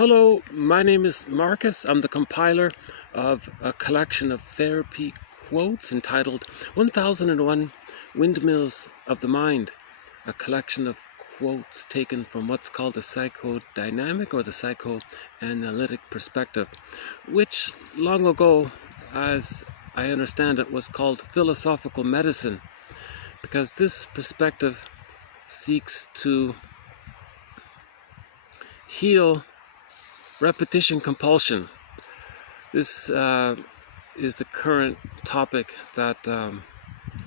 Hello, my name is Marcus. I'm the compiler of a collection of therapy quotes entitled 1001 Windmills of the Mind, a collection of quotes taken from what's called the psychodynamic or the psychoanalytic perspective, which long ago, as I understand it, was called philosophical medicine, because this perspective seeks to heal repetition compulsion. This is the current topic that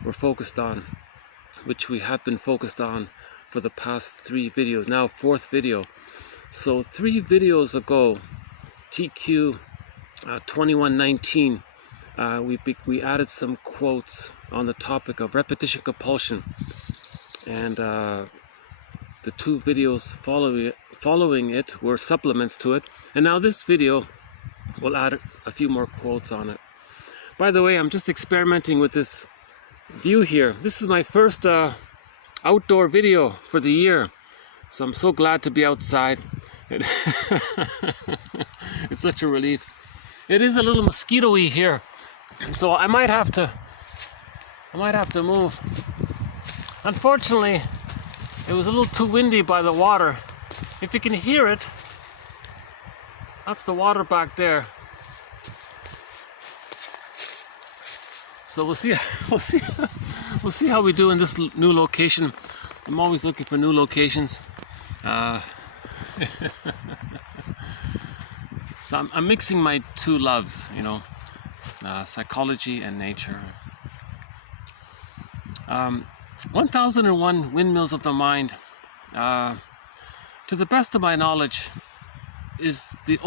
we're focused on, which we have been focused on for the past 3 videos, now 4th video. So 3 videos ago, TQ 2119, we added some quotes on the topic of repetition compulsion, and the 2 videos following it were supplements to it, and now this video will add a few more quotes on it. By the way, I'm just experimenting with this view here. This is my first outdoor video for the year, so I'm so glad to be outside. It's such a relief. It is a little mosquito-y here, so I might have to move. Unfortunately, it was a little too windy by the water. If you can hear it, that's the water back there. So we'll see how we do in this new location. I'm always looking for new locations. So I'm mixing my 2 loves, psychology and nature. 1001 Windmills of the Mind, to the best of my knowledge, is the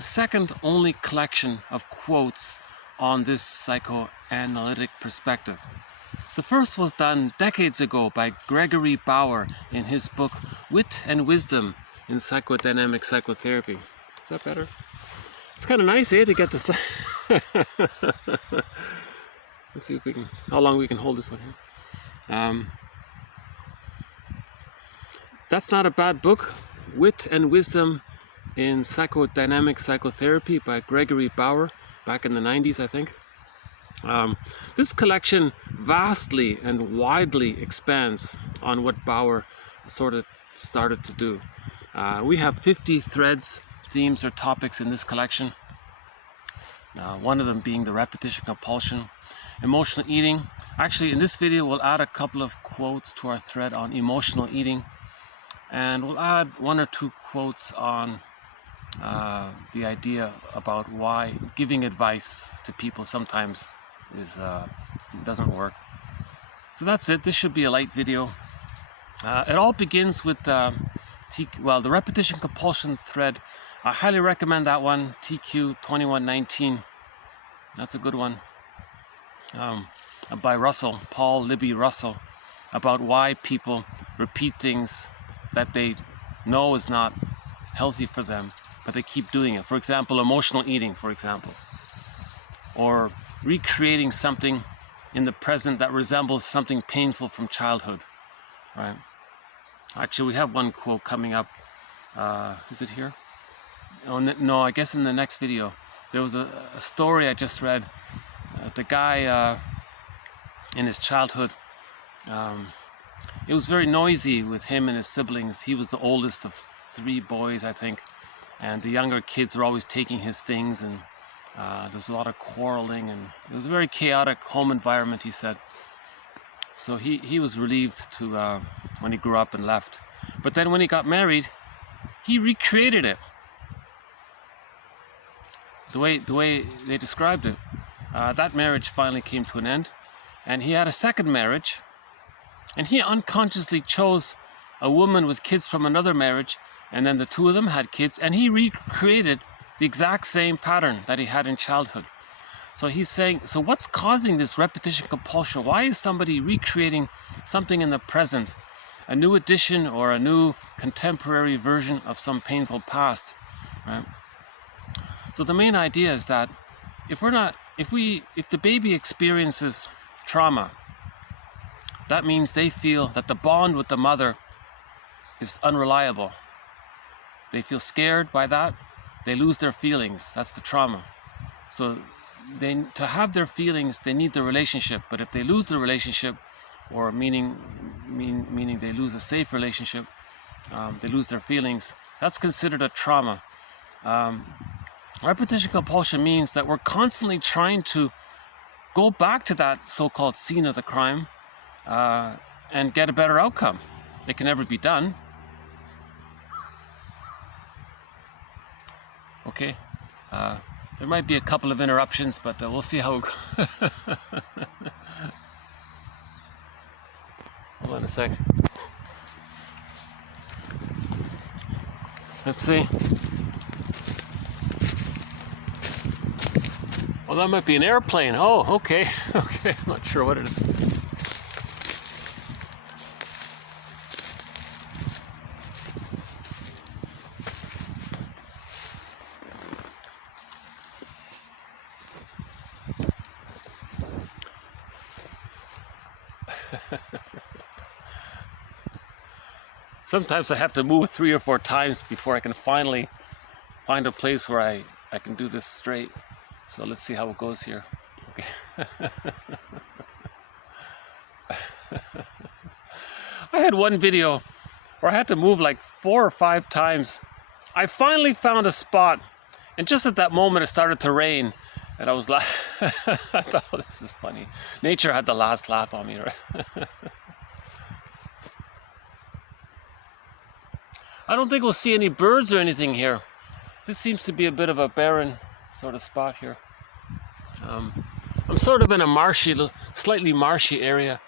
second only collection of quotes on this psychoanalytic perspective. The first was done decades ago by Gregory Bauer in his book Wit and Wisdom in Psychodynamic Psychotherapy. Is that better? It's kind of nice, to get this. Let's see how long we can hold this one here. That's not a bad book, Wit and Wisdom in Psychodynamic Psychotherapy by Gregory Bauer, back in the 90s, I think. This collection vastly and widely expands on what Bauer sort of started to do. We have 50 threads, themes, or topics in this collection. One of them being the repetition compulsion, emotional eating. Actually, in this video, we'll add a couple of quotes to our thread on emotional eating, and we'll add 1 or 2 quotes on the idea about why giving advice to people sometimes doesn't work. So that's it. This should be a light video. It all begins with the repetition compulsion thread. I highly recommend that one, TQ 2119. That's a good one. By Paul Libby Russell, about why people repeat things that they know is not healthy for them, but they keep doing it. For example, emotional eating, for example. Or recreating something in the present that resembles something painful from childhood, right? Actually, we have one quote coming up. Is it here? Oh, no, I guess in the next video. There was a story I just read. The guy, in his childhood, it was very noisy with him and his siblings. He was the oldest of 3 boys, I think, and the younger kids were always taking his things, and there's a lot of quarreling, and it was a very chaotic home environment, he said. So he was relieved to when he grew up and left. But then when he got married, he recreated it the way they described it. That marriage finally came to an end, and he had a second marriage, and he unconsciously chose a woman with kids from another marriage, and then the 2 of them had kids, and he recreated the exact same pattern that he had in childhood. So he's saying, so what's causing this repetition compulsion? Why is somebody recreating something in the present, a new edition or a new contemporary version of some painful past, right? So the main idea is that if the baby experiences trauma, that means they feel that the bond with the mother is unreliable. they feel scared by that, they lose their feelings. That's the trauma. So to have their feelings, they need the relationship. But if they lose the relationship, or meaning they lose a safe relationship, they lose their feelings, that's considered a trauma. Repetition compulsion means that we're constantly trying to go back to that so-called scene of the crime and get a better outcome. It can never be done. Okay, there might be a couple of interruptions, but we'll see how it goes. Hold on a second. Let's see. Well, that might be an airplane. Oh, okay. Okay, I'm not sure what it is. Sometimes I have to move 3 or 4 times before I can finally find a place where I can do this straight. So let's see how it goes here. Okay. I had one video where I had to move like 4 or 5 times. I finally found a spot, and just at that moment it started to rain, and I was I thought, oh, this is funny. Nature had the last laugh on me, right? I don't think we'll see any birds or anything here. This seems to be a bit of a barren sort of spot here. I'm sort of in a marshy, slightly marshy area.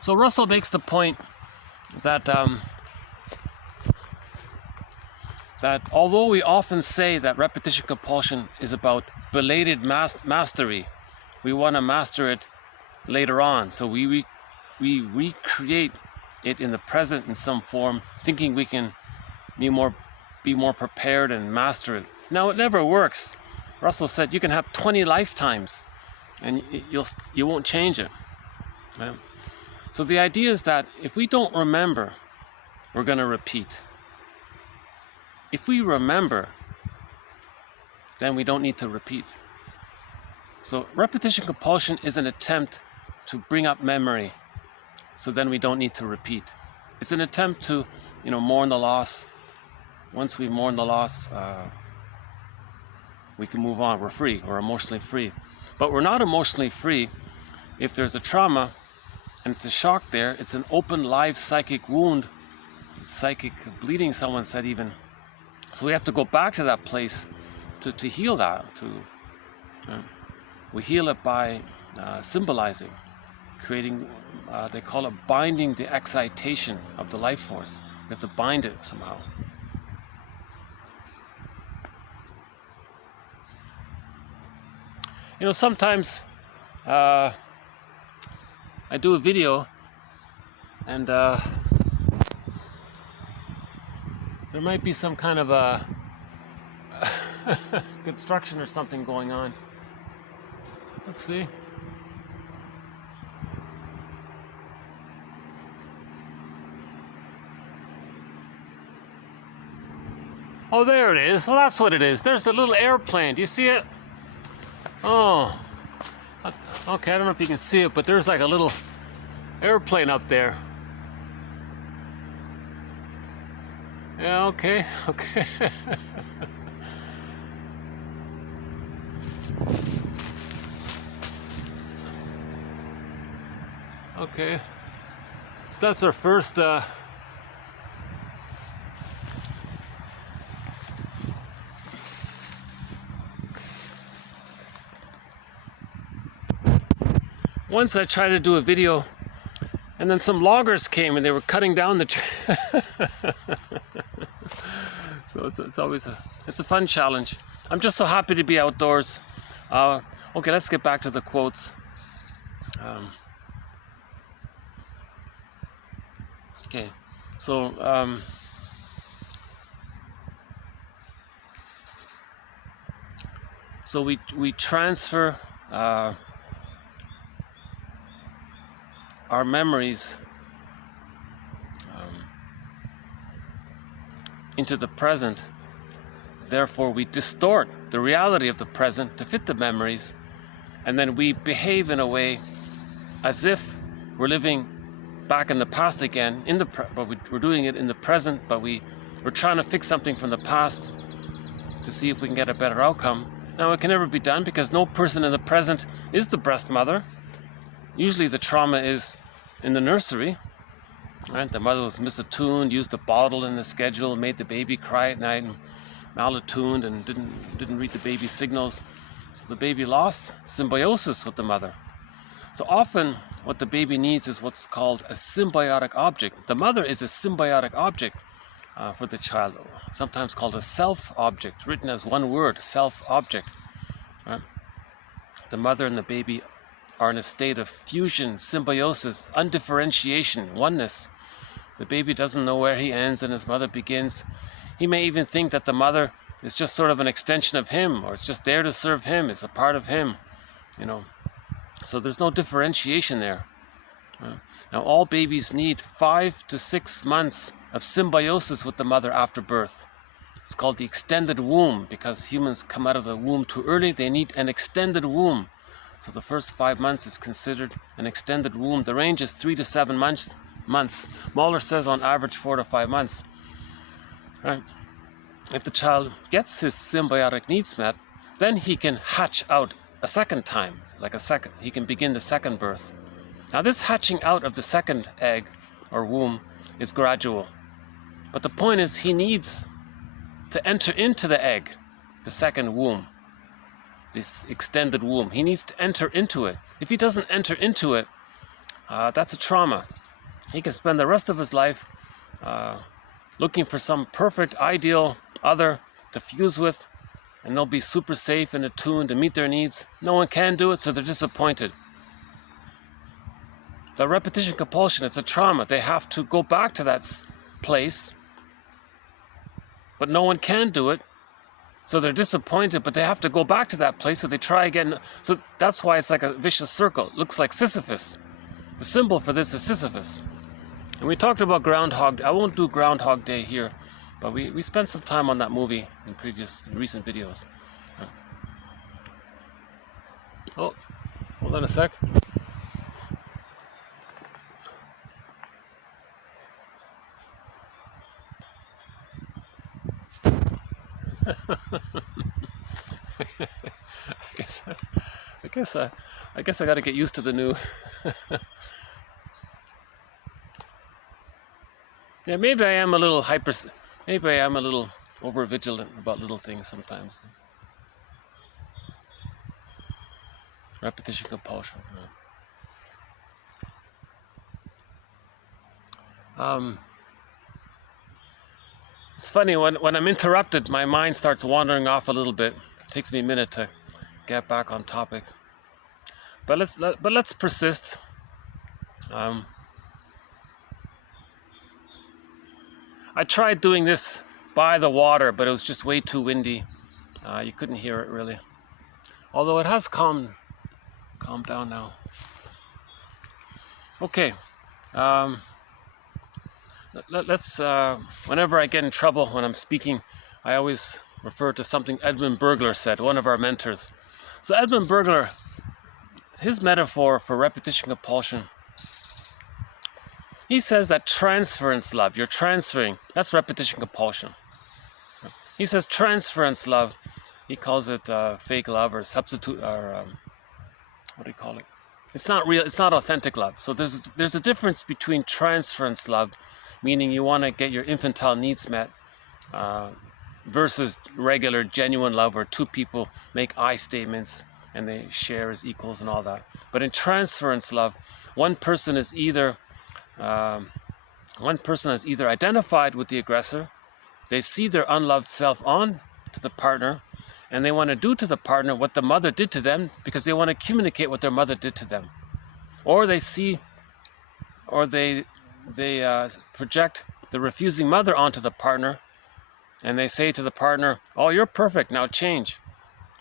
So Russell makes the point that that although we often say that repetition compulsion is about belated mastery, we want to master it later on. So we recreate it in the present in some form, thinking we can be more prepared and master it. Now it never works. Russell said you can have 20 lifetimes, and you won't change it. Right? So the idea is that if we don't remember, we're going to repeat. If we remember, then we don't need to repeat. So repetition compulsion is an attempt to bring up memory, so then we don't need to repeat. It's an attempt to, mourn the loss. Once we mourn the loss, we can move on. We're free. We're emotionally free. But we're not emotionally free if there's a trauma and it's a shock there. It's an open, live psychic wound, psychic bleeding, someone said even. So we have to go back to that place to heal that. We heal it by symbolizing, creating, they call it binding the excitation of the life force. We have to bind it somehow. Sometimes I do a video and there might be some kind of a construction or something going on. Let's see. Oh, there it is. Well, that's what it is. There's the little airplane. Do you see it? Oh. Okay, I don't know if you can see it, but there's like a little airplane up there. Yeah, okay. Okay. So that's our first once I tried to do a video, and then some loggers came and they were cutting down the tree. So it's always a fun challenge. I'm just so happy to be outdoors. Okay, let's get back to the quotes. Okay, so so we transfer our memories into the present. Therefore, we distort the reality of the present to fit the memories, and then we behave in a way as if we're living back in the past again, but we're doing it in the present, but we're trying to fix something from the past to see if we can get a better outcome. Now, it can never be done because no person in the present is the breast mother. Usually the trauma is in the nursery. Right? The mother was misattuned, used the bottle in the schedule, made the baby cry at night, and malattuned and didn't read the baby's signals. So the baby lost symbiosis with the mother. So often what the baby needs is what's called a symbiotic object. The mother is a symbiotic object for the child, sometimes called a self-object, written as one word, self-object. Right? The mother and the baby are in a state of fusion, symbiosis, undifferentiation, oneness. The baby doesn't know where he ends and his mother begins. He may even think that the mother is just sort of an extension of him, or it's just there to serve him, it's a part of him, you know. So there's no differentiation there. Now, all babies need 5 to 6 months of symbiosis with the mother after birth. It's called the extended womb, because humans come out of the womb too early. They need an extended womb. So the first 5 months is considered an extended womb. The range is 3 to 7 months. Mahler says on average 4 to 5 months. Right? If the child gets his symbiotic needs met, then he can hatch out a second time, he can begin the second birth. Now, this hatching out of the second egg or womb is gradual. But the point is, he needs to enter into the egg, the second womb, this extended womb. He needs to enter into it. If he doesn't enter into it, that's a trauma. He can spend the rest of his life looking for some perfect, ideal other to fuse with, and they'll be super safe and attuned to meet their needs. No one can do it, so they're disappointed. The repetition compulsion, it's a trauma. They have to go back to that place, but no one can do it, so they're disappointed, but they have to go back to that place, so they try again. So that's why it's like a vicious circle. It looks like Sisyphus. The symbol for this is Sisyphus. And we talked about Groundhog. I won't do Groundhog Day here, but we spent some time on that movie in recent videos. Oh, hold on a sec. I guess I got to get used to the new. Yeah, maybe I am a little over vigilant about little things sometimes. Repetition compulsion. It's funny, when I'm interrupted, my mind starts wandering off a little bit. It takes me a minute to get back on topic. But let's persist. I tried doing this by the water, but it was just way too windy. You couldn't hear it really. Although it has calmed down now. Okay. Let's. Whenever I get in trouble when I'm speaking, I always refer to something Edmund Burglar said, one of our mentors. So Edmund Burglar, his metaphor for repetition compulsion, he says that transference love, you're transferring, that's repetition compulsion. He says transference love, he calls it fake love or substitute, or what do you call it? It's not real, it's not authentic love. So there's a difference between transference love, meaning you want to get your infantile needs met, versus regular, genuine love where two people make I statements and they share as equals and all that. But in transference love, one person is either identified with the aggressor, they see their unloved self on to the partner, and they want to do to the partner what the mother did to them because they want to communicate what their mother did to them. Or they project the refusing mother onto the partner, and they say to the partner, "Oh, you're perfect, now change."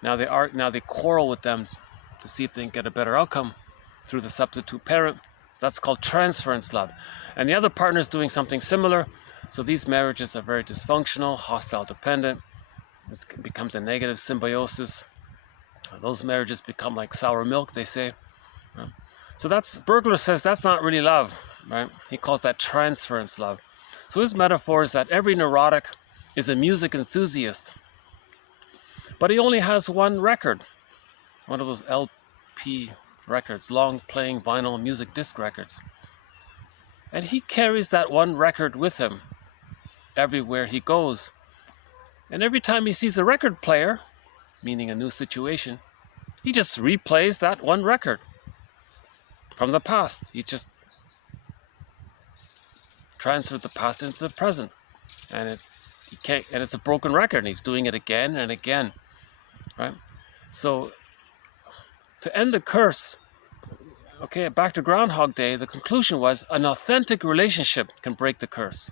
Now they quarrel with them to see if they can get a better outcome through the substitute parent. That's called transference love. And the other partner is doing something similar. So these marriages are very dysfunctional, hostile dependent. It becomes a negative symbiosis. Those marriages become like sour milk, they say. So Bergler says that's not really love, right? He calls that transference love. So his metaphor is that every neurotic is a music enthusiast, but he only has one record, one of those LP records, long playing vinyl music disc records. And he carries that one record with him everywhere he goes. And every time he sees a record player, meaning a new situation, he just replays that one record from the past. He just transferred the past into the present. And it's a broken record, and he's doing it again and again. Right? So to end the curse, okay, back to Groundhog Day, the conclusion was an authentic relationship can break the curse.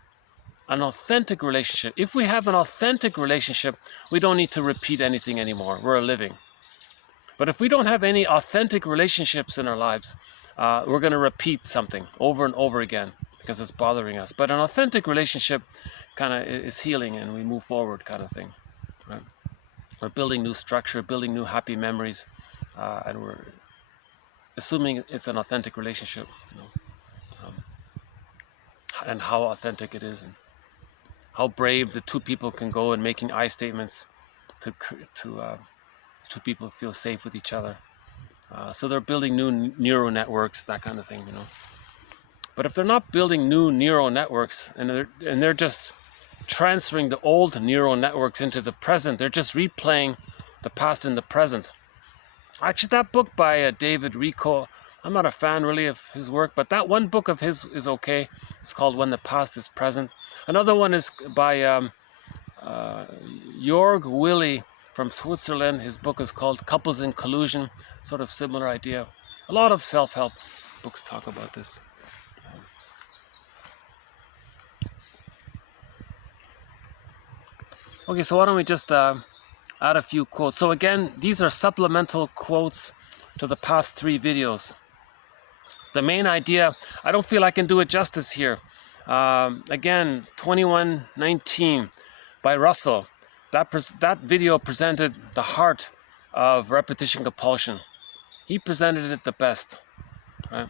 An authentic relationship. If we have an authentic relationship, we don't need to repeat anything anymore. We're living. But if we don't have any authentic relationships in our lives, we're going to repeat something over and over again because it's bothering us. But an authentic relationship kind of is healing, and we move forward, kind of thing. Right? We're building new structure, building new happy memories, and we're assuming it's an authentic relationship, and how authentic it is, and how brave the two people can go in making I statements to two people feel safe with each other. So they're building new neural networks, that kind of thing, But if they're not building new neural networks, and they're just transferring the old neural networks into the present, they're just replaying the past in the present. Actually, that book by David Rico, I'm not a fan really of his work, but that one book of his is okay. It's called When the Past is Present. Another one is by Jörg Willi from Switzerland. His book is called Couples in Collusion, sort of similar idea. A lot of self-help books talk about this. Okay, so why don't we just add a few quotes. So again, these are supplemental quotes to the past 3 videos. The main idea, I don't feel I can do it justice here. Again, 2119 by Russell. That video presented the heart of repetition compulsion. He presented it the best. Right?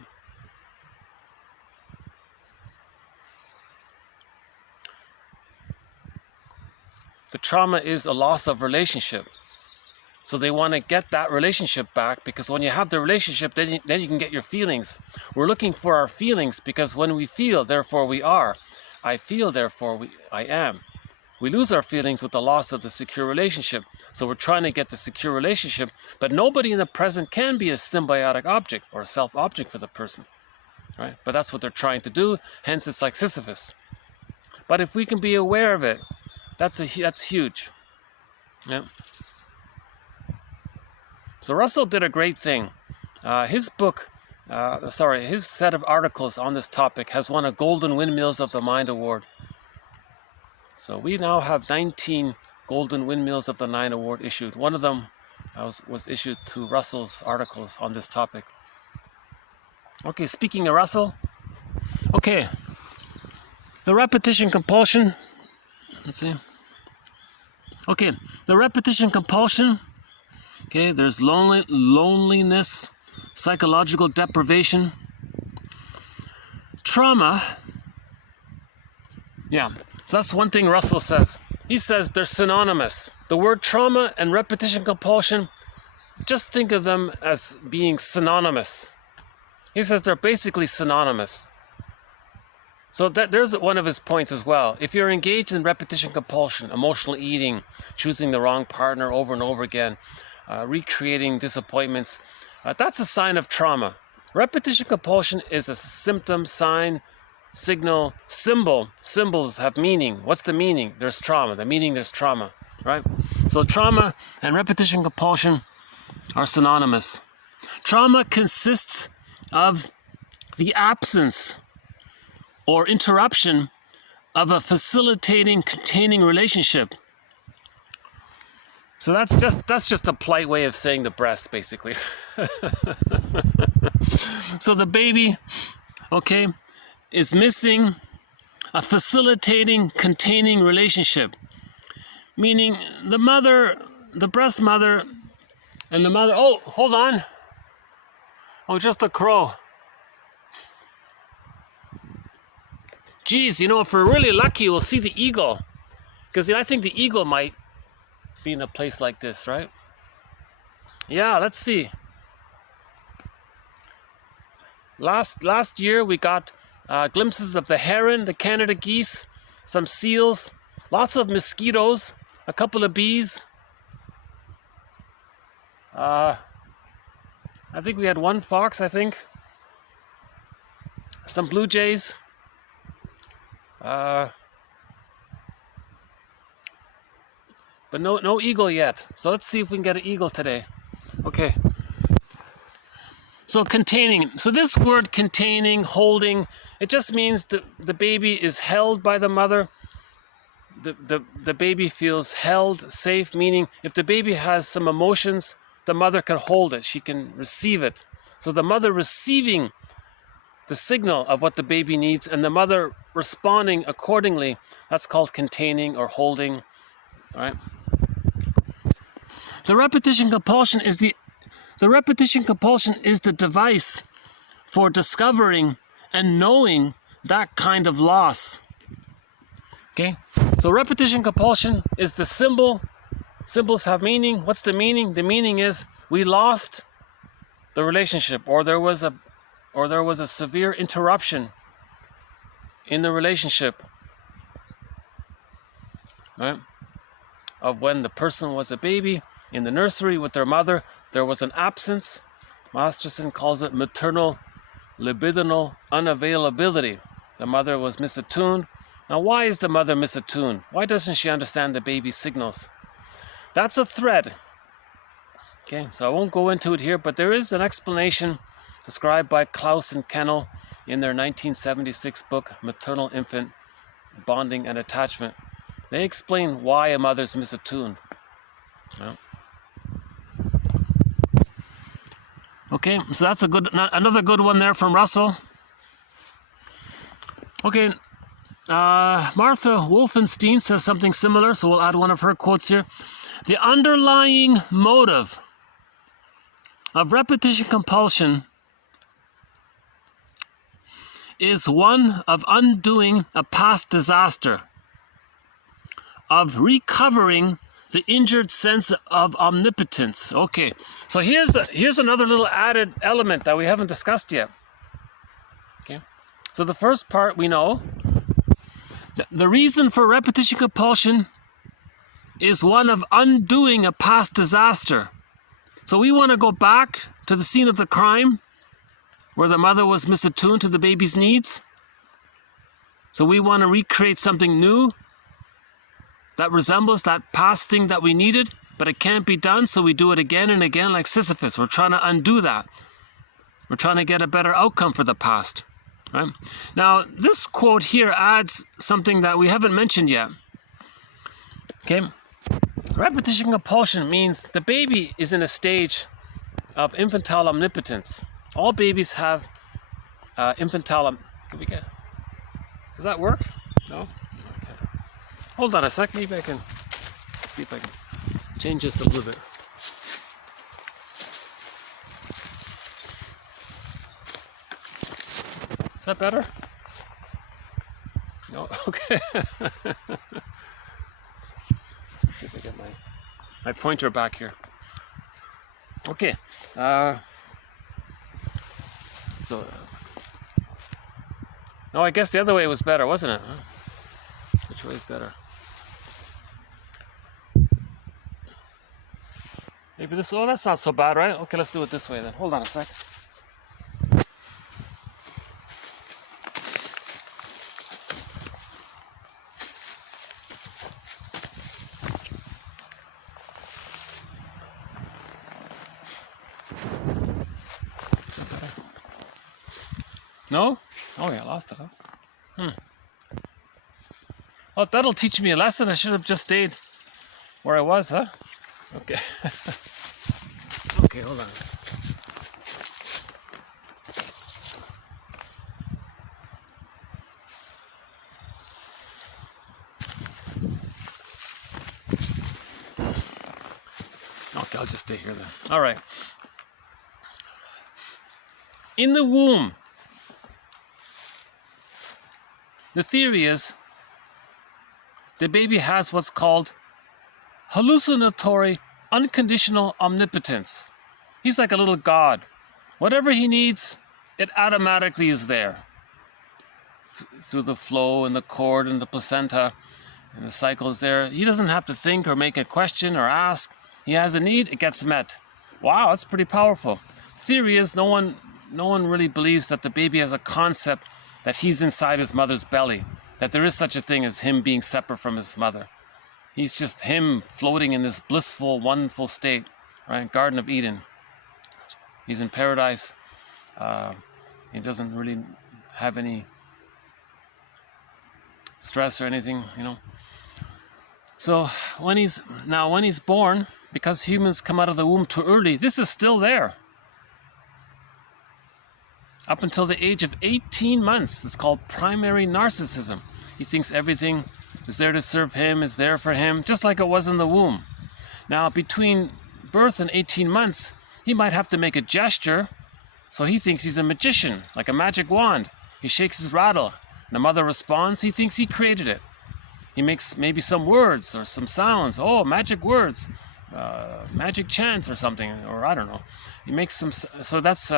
The trauma is a loss of relationship. So they want to get that relationship back, because when you have the relationship, then you can get your feelings. We're looking for our feelings because when we feel, therefore we are. I feel, therefore I am. We lose our feelings with the loss of the secure relationship. So we're trying to get the secure relationship, but nobody in the present can be a symbiotic object or a self-object for the person. Right? But that's what they're trying to do. Hence, it's like Sisyphus. But if we can be aware of it, that's huge. Yeah. So Russell did a great thing. His set of articles on this topic has won a Golden Windmills of the Mind Award. So we now have 19 Golden Windmills of the Mind Award issued. One of them was issued to Russell's articles on this topic. Okay, speaking of Russell. Okay, the repetition compulsion. Let's see. Okay, the repetition compulsion. Okay, there's loneliness, psychological deprivation, trauma. Yeah, so that's one thing Russell says. He says they're synonymous. The word trauma and repetition compulsion, just think of them as being synonymous. He says they're basically synonymous. So there's one of his points as well. If you're engaged in repetition compulsion, emotional eating, choosing the wrong partner over and over again, recreating disappointments, that's a sign of trauma. Repetition compulsion is a symptom, sign, signal, symbol. Symbols have meaning. What's the meaning? There's trauma. The meaning, there's trauma, right? So trauma and repetition compulsion are synonymous. Trauma consists of the absence or interruption of a facilitating, containing relationship. So that's just a polite way of saying the breast, basically. So the baby okay, is missing a facilitating, containing relationship. Meaning the mother, the breast mother, and the mother, oh, hold on. Oh, just a crow. Geez, if we're really lucky, we'll see the eagle. Because I think the eagle might be in a place like this, right? Yeah, let's see. Last year we got glimpses of the heron, the Canada geese, some seals, lots of mosquitoes, a couple of bees. I think we had one fox, I think. Some blue jays. But no eagle yet. So let's see if we can get an eagle today. Okay. So containing. So this word containing, holding, it just means the baby is held by the mother. The baby feels held, safe, meaning if the baby has some emotions, the mother can hold it. She can receive it. So the mother receiving the signal of what the baby needs and the mother responding accordingly, that's called containing or holding. All right. The repetition compulsion is the device for discovering and knowing that kind of loss. Okay? So repetition compulsion is the symbol. Symbols have meaning. What's the meaning? The meaning is we lost the relationship, or there was a severe interruption in the relationship, right? Of when the person was a baby in the nursery with their mother, there was an absence. Masterson calls it maternal libidinal unavailability. The mother was misattuned. Now, why is the mother misattuned? Why doesn't she understand the baby's signals? That's a thread. Okay, so I won't go into it here, but there is an explanation described by Klaus and Kennel in their 1976 book, Maternal Infant Bonding and Attachment. They explain why a mother's misattuned. Yeah. Okay, so that's another good one there from Russell. Okay, Martha Wolfenstein says something similar, so we'll add one of her quotes here. The underlying motive of repetition compulsion is one of undoing a past disaster, of recovering the injured sense of omnipotence. Okay, so here's another little added element that we haven't discussed yet. Okay, so the first part we know. The reason for repetition compulsion is one of undoing a past disaster. So we want to go back to the scene of the crime where the mother was misattuned to the baby's needs. So we want to recreate something new that resembles that past thing that we needed, but it can't be done, so we do it again and again like Sisyphus. We're trying to undo that. We're trying to get a better outcome for the past. Right? Now, this quote here adds something that we haven't mentioned yet. Okay? Repetition compulsion means the baby is in a stage of infantile omnipotence. All babies have infantile. Can we get? Does that work? No? Okay. Hold on a sec. Maybe I can see if I can change this a little bit. Is that better? No? Okay. Let's see if I get my pointer back here. Okay. No, I guess the other way was better, wasn't it? Huh? Which way is better? Maybe this. Oh, that's not so bad, right? Okay, let's do it this way then. Hold on a sec. No? Oh yeah, I lost it, huh? Well, that'll teach me a lesson. I should have just stayed where I was, huh? Okay. Okay, hold on. I'll just stay here then. All right. In the womb, the theory is the baby has what's called hallucinatory unconditional omnipotence. He's like a little god. Whatever he needs, it automatically is there. Through the flow and the cord and the placenta and the cycle is there. He doesn't have to think or make a question or ask. He has a need, it gets met. Wow, that's pretty powerful. Theory is no one really believes that the baby has a concept that he's inside his mother's belly, that there is such a thing as him being separate from his mother. He's just him floating in this blissful, wonderful state, right? Garden of Eden. He's in paradise. He doesn't really have any stress or anything, you know. So when he's born, because humans come out of the womb too early, this is still there. Up until the age of 18 months, it's called primary narcissism. He thinks everything is there to serve him, is there for him, just like it was in the womb. Now, between birth and 18 months, he might have to make a gesture, so he thinks he's a magician, like a magic wand. He shakes his rattle, and the mother responds. He thinks he created it. He makes maybe some words or some sounds. Oh, magic words, magic chants or something, or I don't know. He makes some, so that's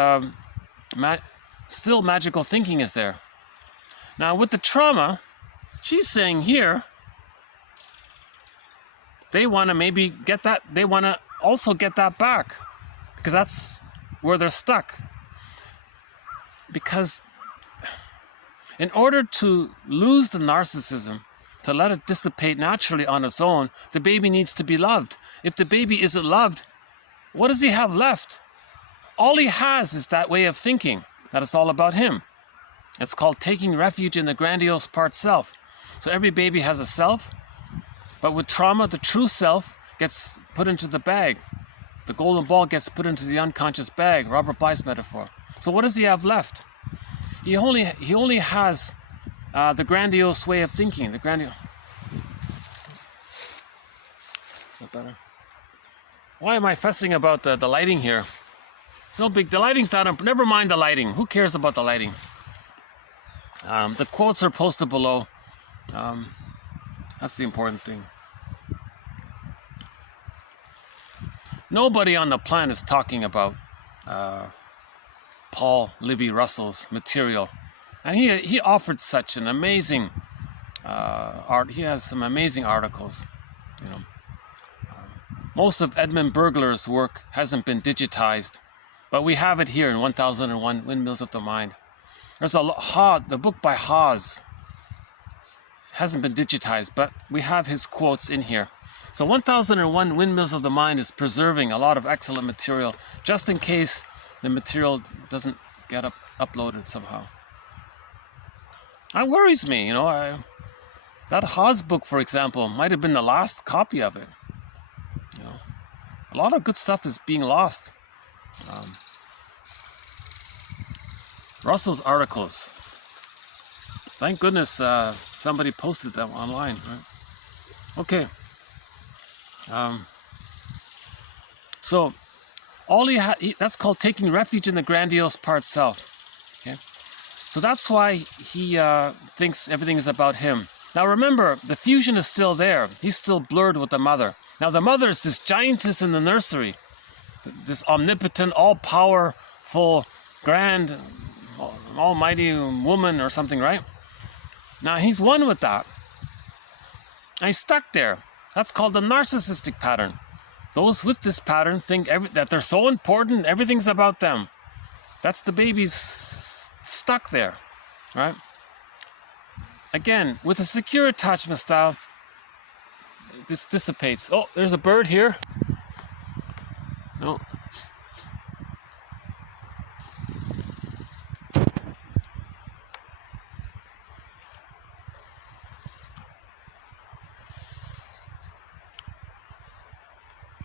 still magical thinking is there. Now with the trauma, she's saying here, they want to maybe get that, they want to also get that back, because that's where they're stuck. Because in order to lose the narcissism, to let it dissipate naturally on its own, the baby needs to be loved. If the baby isn't loved, what does he have left? All he has is that way of thinking, that it's all about him. It's called taking refuge in the grandiose part self. So every baby has a self, but with trauma, the true self gets put into the bag. The golden ball gets put into the unconscious bag, Robert Bly's metaphor. So what does he have left? He only has the grandiose way of thinking. The grandiose. Is that better? Why am I fussing about the lighting here? It's no big. The lighting's not. Never mind the lighting. Who cares about the lighting? The quotes are posted below. That's the important thing. Nobody on the planet is talking about Paul Libby Russell's material, and he offered such an amazing art. He has some amazing articles. You know, most of Edmund Burglar's work hasn't been digitized, but we have it here in 1001 Windmills of the Mind. There's the book by Hawes hasn't been digitized, but we have his quotes in here. So 1001 Windmills of the Mind is preserving a lot of excellent material, just in case the material doesn't get uploaded somehow. That worries me, you know. That Hawes book, for example, might have been the last copy of it. You know, a lot of good stuff is being lost. Russell's articles. Thank goodness somebody posted them online, right? Okay. So all that's called taking refuge in the grandiose part self. Okay. So that's why he thinks everything is about him. Now remember, the fusion is still there. He's still blurred with the mother. Now the mother is this giantess in the nursery, this omnipotent, all-powerful, grand, almighty woman or something, right? Now he's one with that. And he's stuck there. That's called the narcissistic pattern. Those with this pattern think that they're so important, everything's about them. That's the baby's stuck there, right? Again, with a secure attachment style, this dissipates. Oh, there's a bird here. No.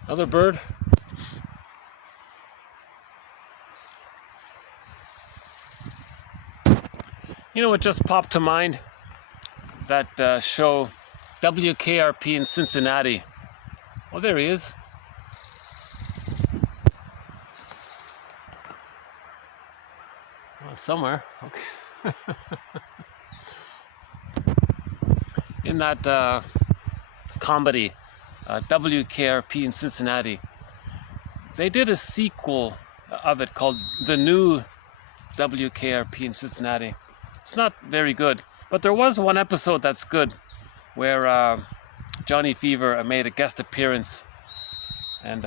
Another bird. You know what just popped to mind? That show WKRP in Cincinnati. Oh, there he is. Somewhere, okay. In that comedy, WKRP in Cincinnati, they did a sequel of it called The New WKRP in Cincinnati. It's not very good, but there was one episode that's good where Johnny Fever made a guest appearance, and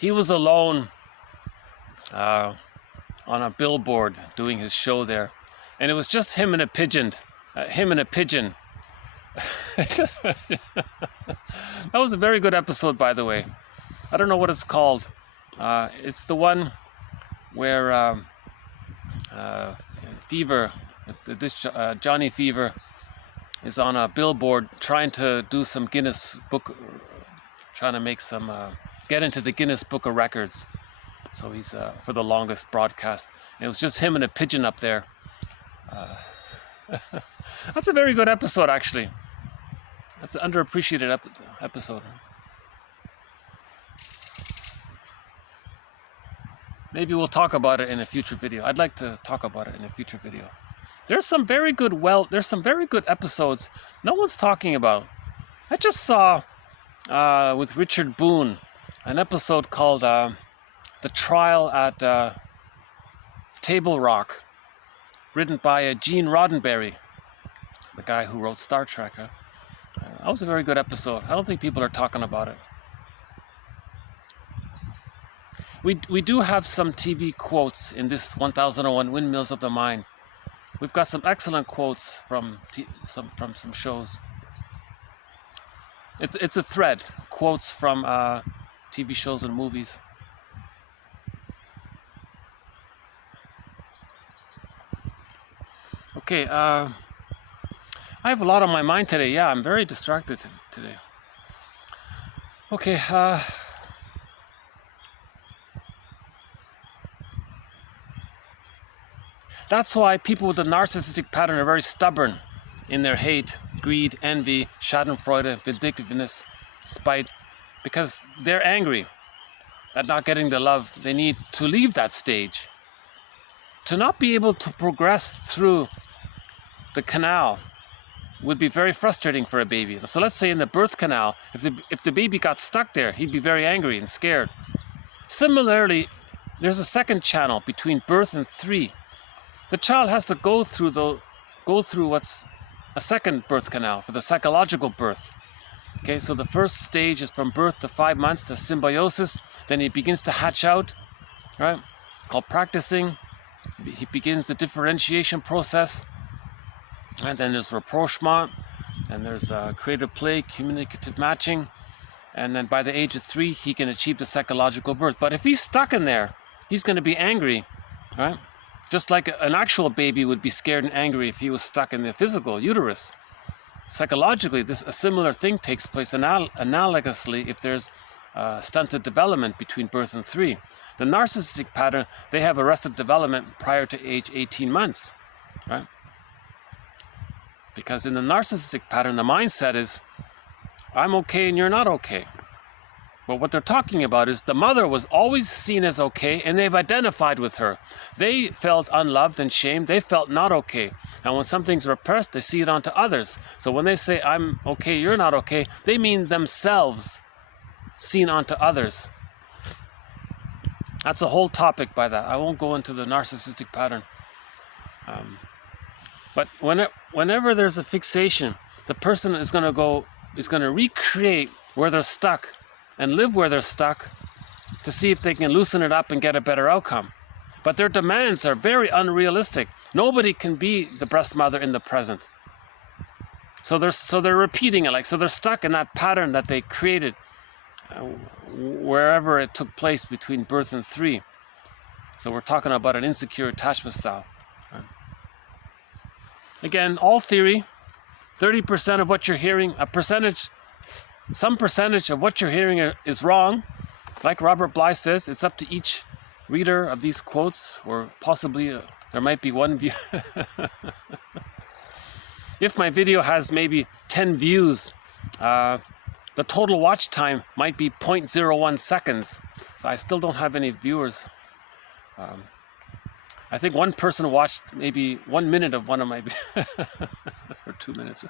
he was alone on a billboard doing his show there, and it was just him and a pigeon. That was a very good episode, by the way. I don't know what it's called. It's the one where Fever, Johnny Fever, is on a billboard trying to do some Guinness Book, trying to make some, get into the Guinness Book of Records. So he's for the longest broadcast. And it was just him and a pigeon up there. That's a very good episode, actually. That's an underappreciated episode. Maybe we'll talk about it in a future video. I'd like to talk about it in a future video. There's some very good episodes no one's talking about. I just saw with Richard Boone an episode called The Trial at Table Rock, written by Gene Roddenberry, the guy who wrote Star Trek. That was a very good episode. I don't think people are talking about it. We do have some TV quotes in this 1001 Windmills of the Mind. We've got some excellent quotes from some shows. It's a thread, quotes from TV shows and movies. Okay, I have a lot on my mind today. Yeah, I'm very distracted today. Okay, that's why people with a narcissistic pattern are very stubborn in their hate, greed, envy, schadenfreude, vindictiveness, spite, because they're angry at not getting the love they need to leave that stage. To not be able to progress through the canal would be very frustrating for a baby. So let's say in the birth canal, if the baby got stuck there, he'd be very angry and scared. Similarly, there's a second channel between birth and 3. The child has to go through what's a second birth canal for the psychological birth. Okay, so the first stage is from birth to 5 months, the symbiosis. Then he begins to hatch out, right? Called practicing. He begins the differentiation process. And then there's rapprochement. And there's creative play, communicative matching. And then by the age of 3, he can achieve the psychological birth. But if he's stuck in there, he's going to be angry, right? Just like an actual baby would be scared and angry if he was stuck in the physical uterus. Psychologically, a similar thing takes place analogously if there's stunted development between birth and 3. The narcissistic pattern, they have arrested development prior to age 18 months, right? Because in the narcissistic pattern, the mindset is, I'm okay and you're not okay. But what they're talking about is the mother was always seen as okay, and they've identified with her. They felt unloved and shamed. They felt not okay. And when something's repressed, they see it onto others. So when they say, I'm okay, you're not okay, they mean themselves seen onto others. That's a whole topic by that. I won't go into the narcissistic pattern. But whenever there's a fixation, the person is going to recreate where they're stuck and live where they're stuck to see if they can loosen it up and get a better outcome. But their demands are very unrealistic. Nobody can be the breast mother in the present. So they're repeating it, so they're stuck in that pattern that they created wherever it took place between birth and 3. So we're talking about an insecure attachment style. Again, all theory, 30% of what you're hearing, some percentage of what you're hearing is wrong. Like Robert Bly says, it's up to each reader of these quotes, or possibly there might be one view. If my video has maybe 10 views, the total watch time might be 0.01 seconds. So I still don't have any viewers. I think one person watched maybe 1 minute of one of my or 2 minutes.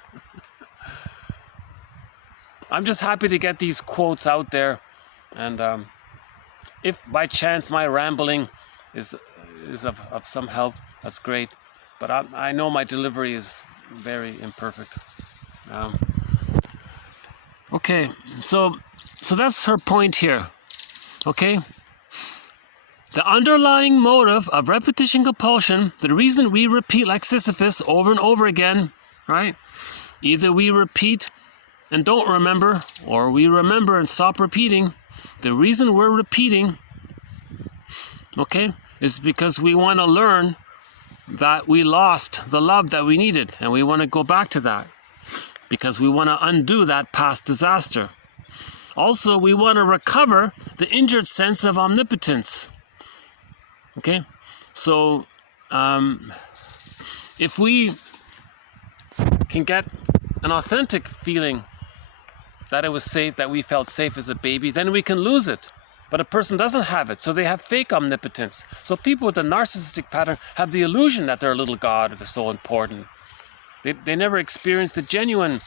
I'm just happy to get these quotes out there, and if by chance my rambling is of some help, that's great. But I know my delivery is very imperfect. Okay, so that's her point here. Okay, the underlying motive of repetition compulsion, the reason we repeat like Sisyphus over and over again, right? Either we repeat and don't remember, or we remember and stop repeating. The reason we're repeating, okay, is because we want to learn that we lost the love that we needed, and we want to go back to that because we want to undo that past disaster. Also, we want to recover the injured sense of omnipotence. Okay, so if we can get an authentic feeling that it was safe, that we felt safe as a baby, then we can lose it. But a person doesn't have it, so they have fake omnipotence. So people with a narcissistic pattern have the illusion that they're a little god, they're so important. They never experienced a genuine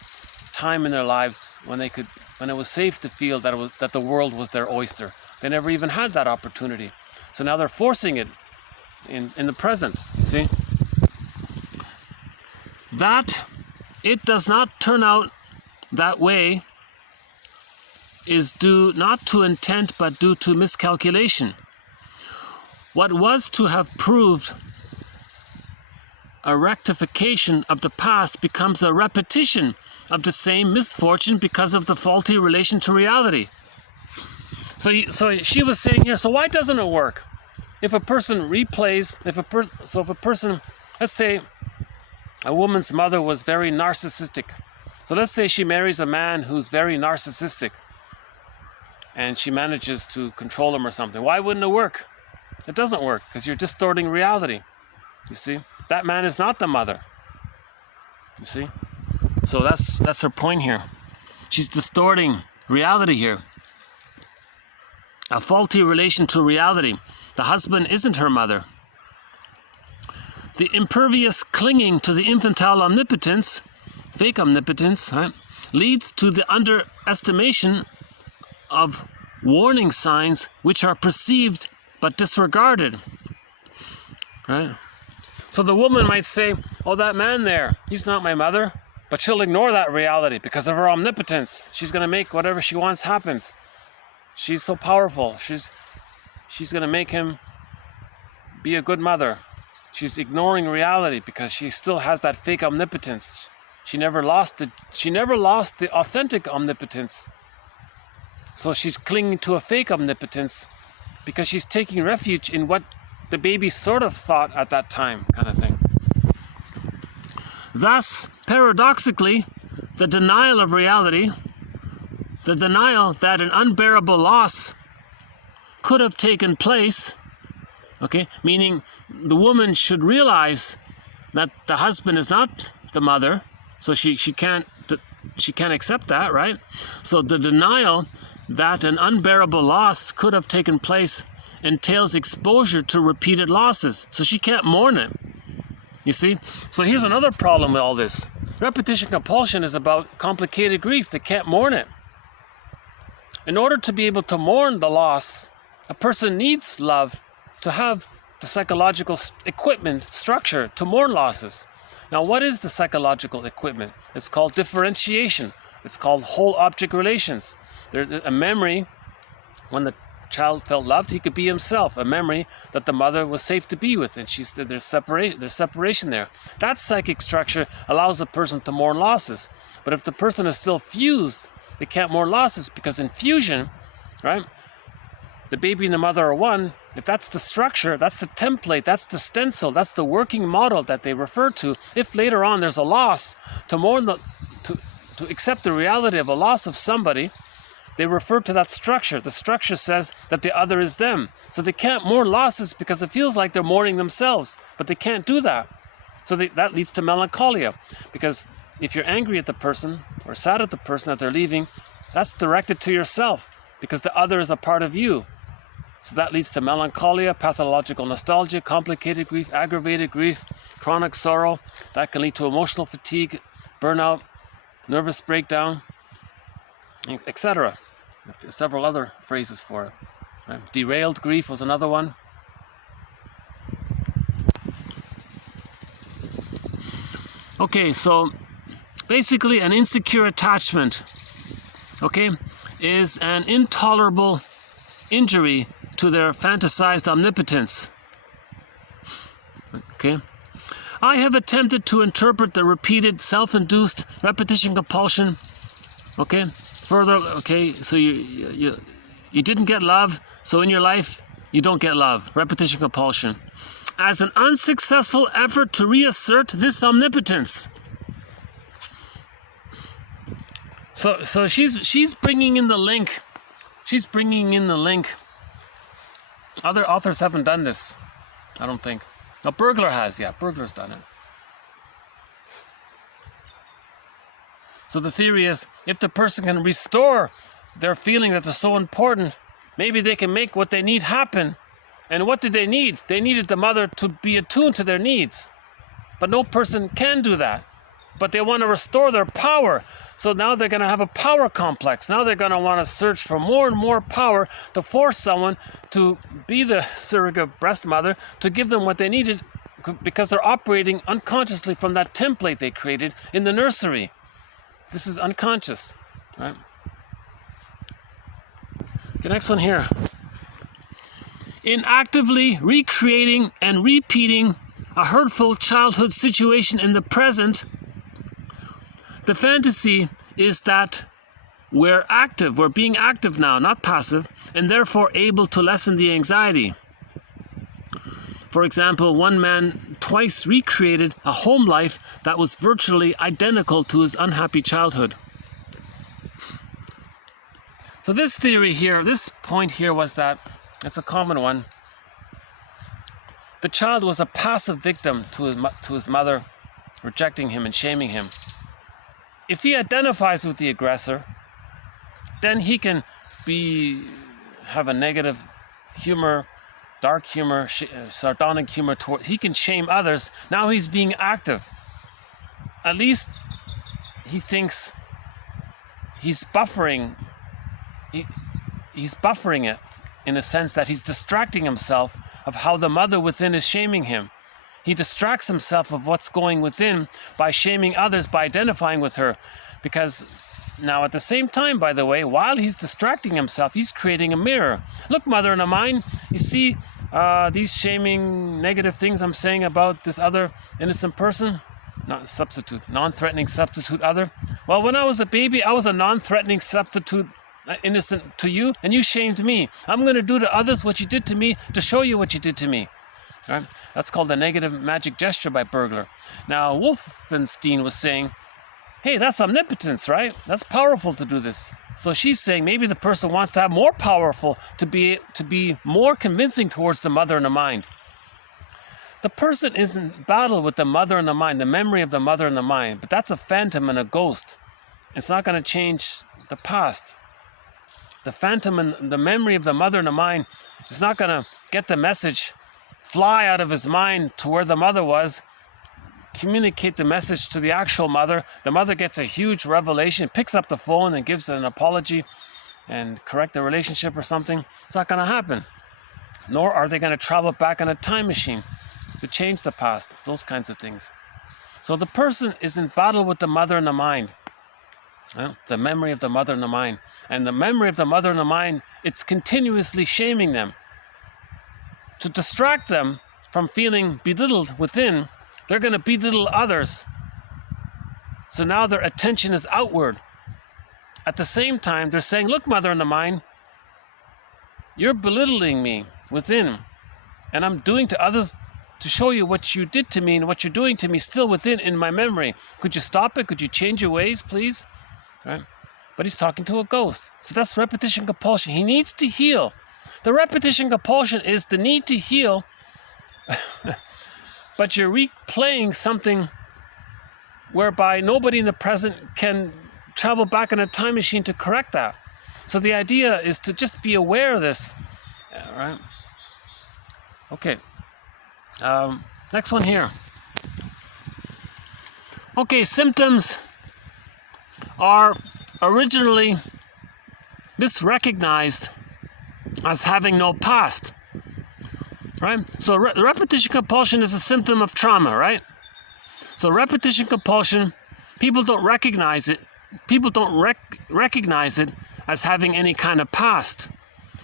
time in their lives when it was safe to feel that the world was their oyster. They never even had that opportunity. So now they're forcing it in the present, you see? That it does not turn out that way is due not to intent but due to miscalculation. What was to have proved a rectification of the past becomes a repetition of the same misfortune because of the faulty relation to reality. So she was saying here, so why doesn't it work? If a person replays, if a person, let's say a woman's mother was very narcissistic. So let's say she marries a man who's very narcissistic and she manages to control him or something. Why wouldn't it work? It doesn't work because you're distorting reality. You see? That man is not the mother. You see? So that's her point here. She's distorting reality here. A faulty relation to reality. The husband isn't her mother. The impervious clinging to the infantile omnipotence, fake omnipotence, right, leads to the underestimation of warning signs which are perceived but disregarded. Right? So the woman might say, oh, that man there, he's not my mother. But she'll ignore that reality because of her omnipotence. She's going to make whatever she wants happens. She's so powerful. She's going to make him be a good mother. She's ignoring reality because she still has that fake omnipotence. She never lost the authentic omnipotence. So she's clinging to a fake omnipotence because she's taking refuge in what the baby sort of thought at that time, kind of thing. Thus, paradoxically, the denial of reality, the denial that an unbearable loss could have taken place, okay, meaning the woman should realize that the husband is not the mother, so she can't accept that, right? So the denial that an unbearable loss could have taken place entails exposure to repeated losses, so she can't mourn it. You see? So here's another problem with all this. Repetition compulsion is about complicated grief. They can't mourn it. In order to be able to mourn the loss, a person needs love to have the psychological equipment, structure to mourn losses. Now, what is the psychological equipment? It's called differentiation. It's called whole object relations. There's a memory when the child felt loved, he could be himself. A memory that the mother was safe to be with, and there's separation there. That psychic structure allows a person to mourn losses. But if the person is still fused, they can't mourn losses, because in fusion, right, the baby and the mother are one. If that's the structure, that's the template, that's the stencil, that's the working model that they refer to. If later on there's a loss, to mourn to accept the reality of a loss of somebody, they refer to that structure. The structure says that the other is them. So they can't mourn losses because it feels like they're mourning themselves, but they can't do that. So that leads to melancholia, because if you're angry at the person or sad at the person that they're leaving, that's directed to yourself, because the other is a part of you. So that leads to melancholia, pathological nostalgia, complicated grief, aggravated grief, chronic sorrow. That can lead to emotional fatigue, burnout, nervous breakdown, etc. Several other phrases for it. Right? Derailed grief was another one. Okay, so basically an insecure attachment, okay, is an intolerable injury to their fantasized omnipotence. Okay. I have attempted to interpret the repeated self-induced repetition compulsion. Okay. Further, okay, so you didn't get love, so in your life you don't get love. Repetition compulsion. As an unsuccessful effort to reassert this omnipotence. So she's bringing in the link. She's bringing in the link. Other authors haven't done this, I don't think. No, Burglar has, yeah. Burglar's done it. So the theory is, if the person can restore their feeling that they're so important, maybe they can make what they need happen. And what did they need? They needed the mother to be attuned to their needs. But no person can do that. But they want to restore their power. So now they're going to have a power complex. Now they're going to want to search for more and more power to force someone to be the surrogate breast mother, to give them what they needed, because they're operating unconsciously from that template they created in the nursery. This is unconscious, right? The next one here. In actively recreating and repeating a hurtful childhood situation in the present, the fantasy is that we're active, we're being active now, not passive, and therefore able to lessen the anxiety. For example, one man twice recreated a home life that was virtually identical to his unhappy childhood. So this theory here, this point here was that, it's a common one, the child was a passive victim to his mother rejecting him and shaming him. If he identifies with the aggressor, then he can have a negative humor, dark humor, sardonic humor he can shame others. Now he's being active. At least he thinks he's buffering. He's buffering it in a sense that he's distracting himself of how the mother within is shaming him. He distracts himself of what's going within by shaming others, by identifying with her. Because now at the same time, by the way, while he's distracting himself, he's creating a mirror. Look, mother in the mind, you see these shaming negative things I'm saying about this other innocent person? Not substitute, non-threatening substitute other. Well, when I was a baby, I was a non-threatening substitute innocent to you, and you shamed me. I'm going to do to others what you did to me to show you what you did to me. Right? That's called the negative magic gesture by Burglar. Now, Wolfenstein was saying, hey, that's omnipotence, right? That's powerful to do this. So she's saying maybe the person wants to have more powerful, to be more convincing towards the mother in the mind. The person is in battle with the mother in the mind, the memory of the mother in the mind, but that's a phantom and a ghost. It's not going to change the past. The phantom and the memory of the mother in the mind is not going to get the message, fly out of his mind to where the mother was, communicate the message to the actual mother. The mother gets a huge revelation, picks up the phone and gives an apology and correct the relationship or something. It's not going to happen. Nor are they going to travel back in a time machine to change the past, those kinds of things. So the person is in battle with the mother in the mind. The memory of the mother in the mind. And the memory of the mother in the mind, it's continuously shaming them. To distract them from feeling belittled within, they're going to belittle others. So now their attention is outward. At the same time, they're saying, look, mother in the mind, you're belittling me within. And I'm doing to others to show you what you did to me and what you're doing to me still within in my memory. Could you stop it? Could you change your ways, please? Right? But he's talking to a ghost. So that's repetition compulsion. He needs to heal. The repetition compulsion is the need to heal, but you're replaying something whereby nobody in the present can travel back in a time machine to correct that. So the idea is to just be aware of this right? Okay. Next one here. Okay, symptoms are originally misrecognized as having no past, right? So repetition compulsion is a symptom of trauma, right? So repetition compulsion, people don't recognize it. People don't recognize it as having any kind of past,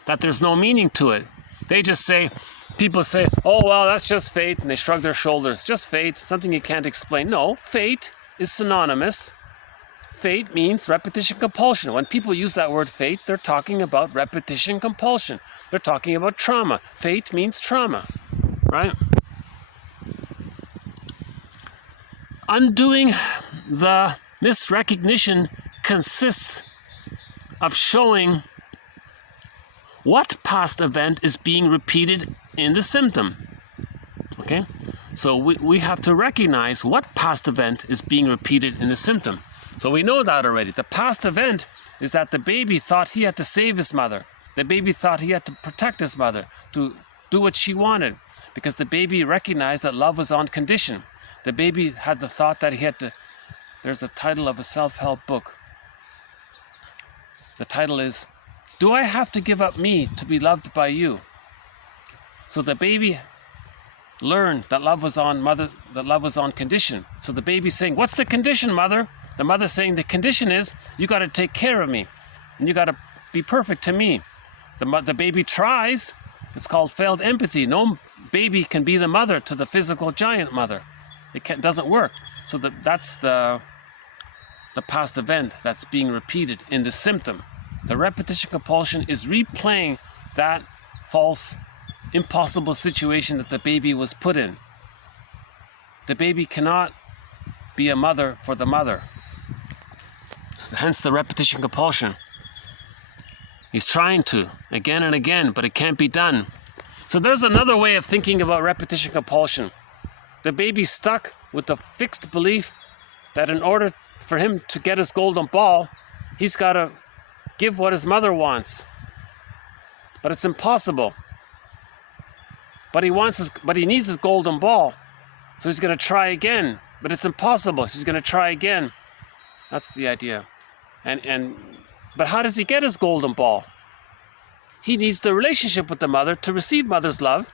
that there's no meaning to it. They just say, people say, oh, well, that's just fate, and they shrug their shoulders. Just fate, something you can't explain. No, fate is synonymous. Fate means repetition compulsion. When people use that word fate, they're talking about repetition compulsion. They're talking about trauma. Fate means trauma, right? Undoing the misrecognition consists of showing what past event is being repeated in the symptom. Okay? So we have to recognize what past event is being repeated in the symptom. So we know that already. The past event is that the baby thought he had to save his mother. The baby thought he had to protect his mother, to do what she wanted, because the baby recognized that love was on condition. The baby had the thought that he had to... There's a title of a self-help book. The title is, Do I Have to Give Up Me to Be Loved by You? So the baby learned that love was on condition. So the baby's saying, what's the condition, mother? The mother's saying, the condition is you got to take care of me and you got to be perfect to me. The baby tries. It's called failed empathy. No baby can be the mother to the physical giant mother. It doesn't work. So that's the past event that's being repeated in the symptom. The repetition compulsion is replaying that false, impossible situation that the baby was put in. The baby cannot be a mother for the mother. Hence the repetition compulsion. He's trying to, again and again, but it can't be done. So there's another way of thinking about repetition compulsion. The baby's stuck with the fixed belief that in order for him to get his golden ball, he's got to give what his mother wants. But it's impossible. But he needs his golden ball. So he's going to try again. But it's impossible. So he's going to try again. That's the idea. But how does he get his golden ball? He needs the relationship with the mother to receive mother's love.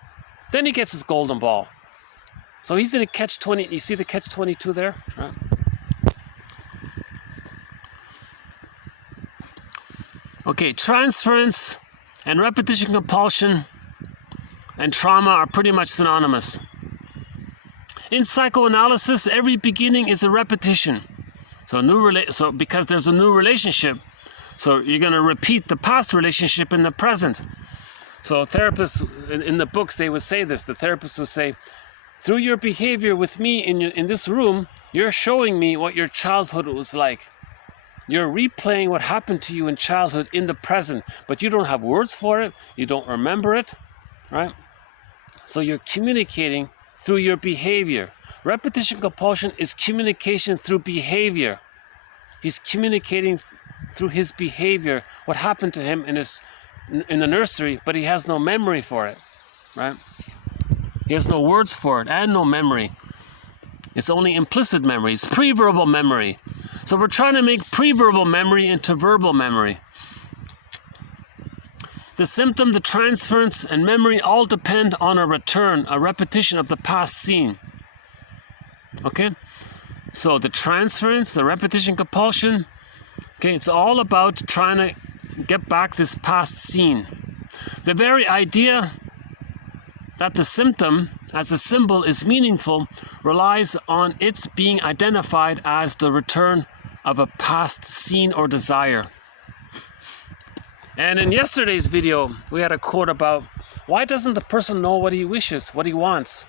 Then he gets his golden ball. So he's in a catch-20. You see the catch-22 there? Right. Okay, transference and repetition compulsion and trauma are pretty much synonymous. In psychoanalysis, every beginning is a repetition. So because there's a new relationship, so you're going to repeat the past relationship in the present. So therapists in the books, they would say this. The therapist would say, through your behavior with me in this room, you're showing me what your childhood was like. You're replaying what happened to you in childhood in the present, but you don't have words for it. You don't remember it, right? So you're communicating through your behavior. Repetition compulsion is communication through behavior. He's communicating through his behavior what happened to him in the nursery, but he has no memory for it, right? He has no words for it and no memory. It's only implicit memory. It's pre-verbal memory. So we're trying to make pre-verbal memory into verbal memory. The symptom, the transference, and memory all depend on a return, a repetition of the past scene. Okay? So the transference, the repetition compulsion, okay, it's all about trying to get back this past scene. The very idea that the symptom as a symbol is meaningful relies on its being identified as the return of a past scene or desire. And in yesterday's video, we had a quote about, why doesn't the person know what he wishes, what he wants?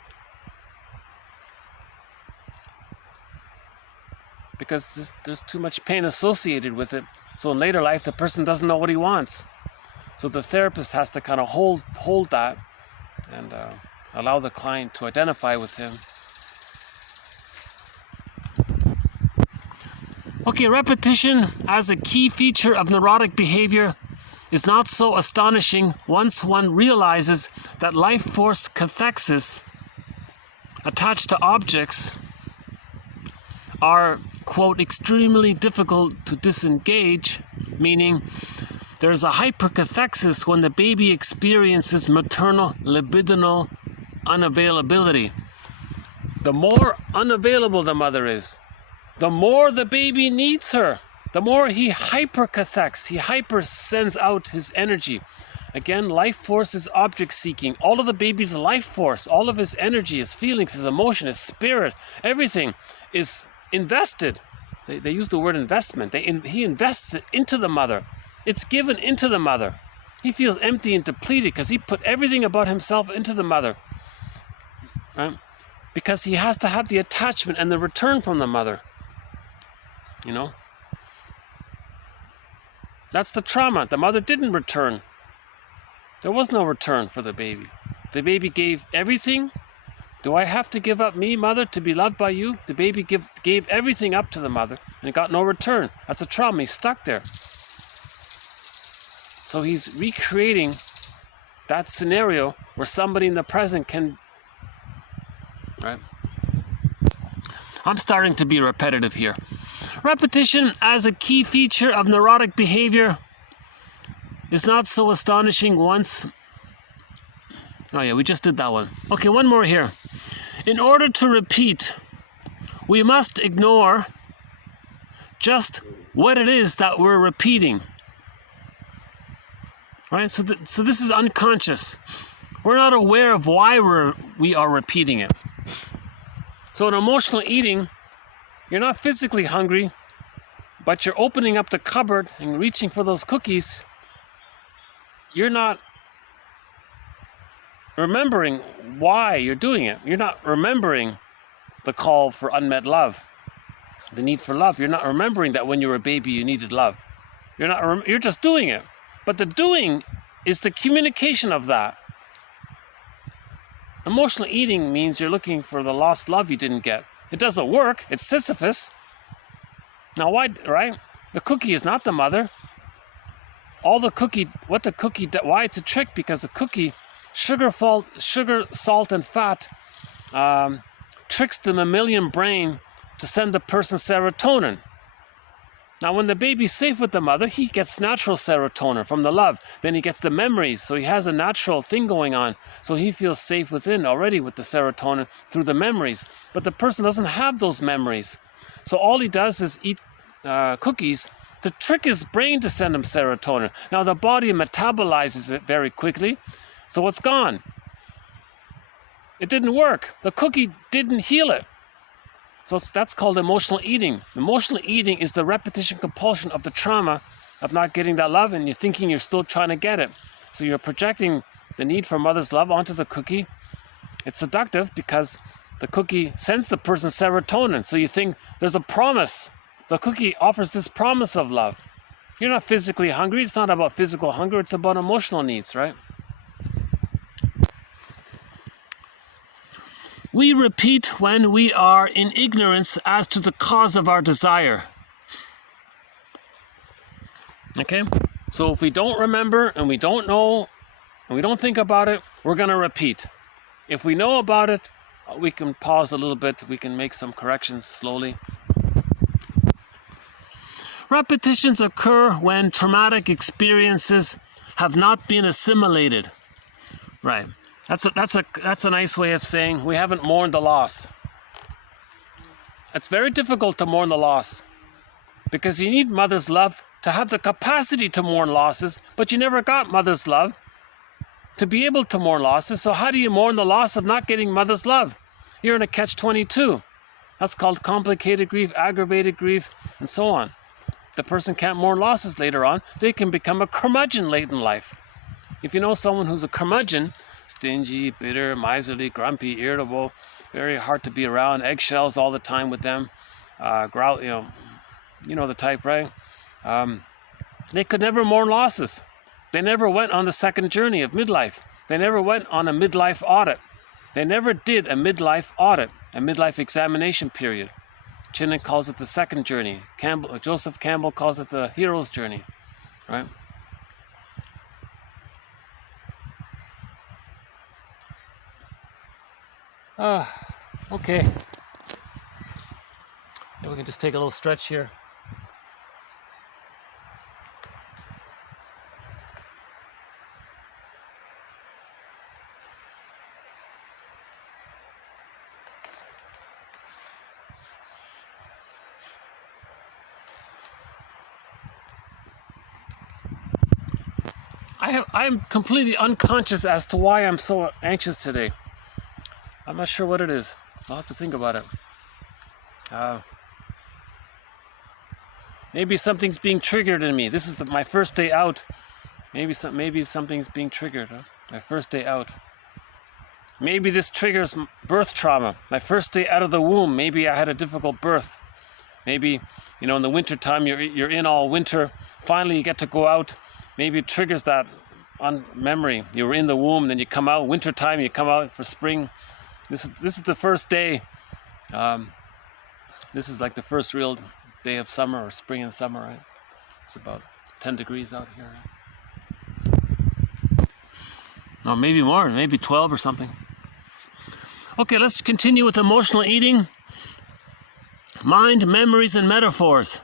Because there's too much pain associated with it. So in later life, the person doesn't know what he wants. So the therapist has to kind of hold that and allow the client to identify with him. Okay, repetition as a key feature of neurotic behavior is not so astonishing once one realizes that life force cathexis attached to objects are, quote, extremely difficult to disengage, meaning there's a hypercathexis when the baby experiences maternal libidinal unavailability. The more unavailable the mother is, the more the baby needs her. The more he hypercathexes, he hyper sends out his energy. Again, life force is object seeking. All of the baby's life force, all of his energy, his feelings, his emotion, his spirit, everything is invested. They use the word investment. He invests it into the mother. It's given into the mother. He feels empty and depleted because he put everything about himself into the mother. Right? Because he has to have the attachment and the return from the mother. You know? That's the trauma. The mother didn't return. There was no return for the baby. The baby gave everything. Do I have to give up me, mother, to be loved by you? The baby gave everything up to the mother and it got no return. That's a trauma. He's stuck there. So he's recreating that scenario where somebody in the present can, right? I'm starting to be repetitive here. Repetition as a key feature of neurotic behavior is not so astonishing once. Oh yeah, we just did that one. Okay, one more here. In order to repeat, we must ignore just what it is that we're repeating. Right? So this is unconscious. We're not aware of why we are repeating it. So in emotional eating, you're not physically hungry, but you're opening up the cupboard and reaching for those cookies. You're not remembering why you're doing it. You're not remembering the call for unmet love, the need for love. You're not remembering that when you were a baby you needed love. You're just doing it. But the doing is the communication of that. Emotional eating means you're looking for the lost love you didn't get. It doesn't work. It's Sisyphus. Now why, right? The cookie is not the mother. Why it's a trick, because the cookie, sugar, salt, and fat tricks the mammalian brain to send the person serotonin. Now, when the baby's safe with the mother, he gets natural serotonin from the love. Then he gets the memories, so he has a natural thing going on. So he feels safe within already with the serotonin through the memories. But the person doesn't have those memories. So all he does is eat cookies to trick his brain to send him serotonin. Now, the body metabolizes it very quickly, so it's gone. It didn't work. The cookie didn't heal it. So that's called emotional eating. Emotional eating is the repetition compulsion of the trauma of not getting that love, and you're thinking you're still trying to get it. So you're projecting the need for mother's love onto the cookie. It's seductive because the cookie sends the person serotonin. So you think there's a promise. The cookie offers this promise of love. You're not physically hungry. It's not about physical hunger. It's about emotional needs, right? We repeat when we are in ignorance as to the cause of our desire. Okay? So if we don't remember and we don't know and we don't think about it, we're going to repeat. If we know about it, we can pause a little bit. We can make some corrections slowly. Repetitions occur when traumatic experiences have not been assimilated. Right. That's a nice way of saying we haven't mourned the loss. It's very difficult to mourn the loss because you need mother's love to have the capacity to mourn losses, but you never got mother's love to be able to mourn losses. So how do you mourn the loss of not getting mother's love? You're in a catch-22. That's called complicated grief, aggravated grief, and so on. The person can't mourn losses later on. They can become a curmudgeon late in life. If you know someone who's a curmudgeon, stingy, bitter, miserly, grumpy, irritable, very hard to be around, eggshells all the time with them, growl, you know the type, right? They could never mourn losses. They never went on the second journey of midlife. They never went on a midlife audit. They never did a midlife audit, a midlife examination period. Chinnan calls it the second journey. Joseph Campbell calls it the hero's journey, right? Okay. Then we can just take a little stretch here. I'm completely unconscious as to why I'm so anxious today. I'm not sure what it is. I'll have to think about it. Maybe something's being triggered in me. This is my first day out. Maybe something's being triggered. Huh? My first day out. Maybe this triggers birth trauma. My first day out of the womb. Maybe I had a difficult birth. Maybe, in the winter time, you're in all winter. Finally, you get to go out. Maybe it triggers that on memory. You were in the womb, then you come out. Winter time, you come out for spring. This is the first day. This is like the first real day of summer or spring and summer, right? It's about 10 degrees out here. Right? No, maybe more. Maybe 12 or something. Okay, let's continue with emotional eating. Mind, memories, and metaphors.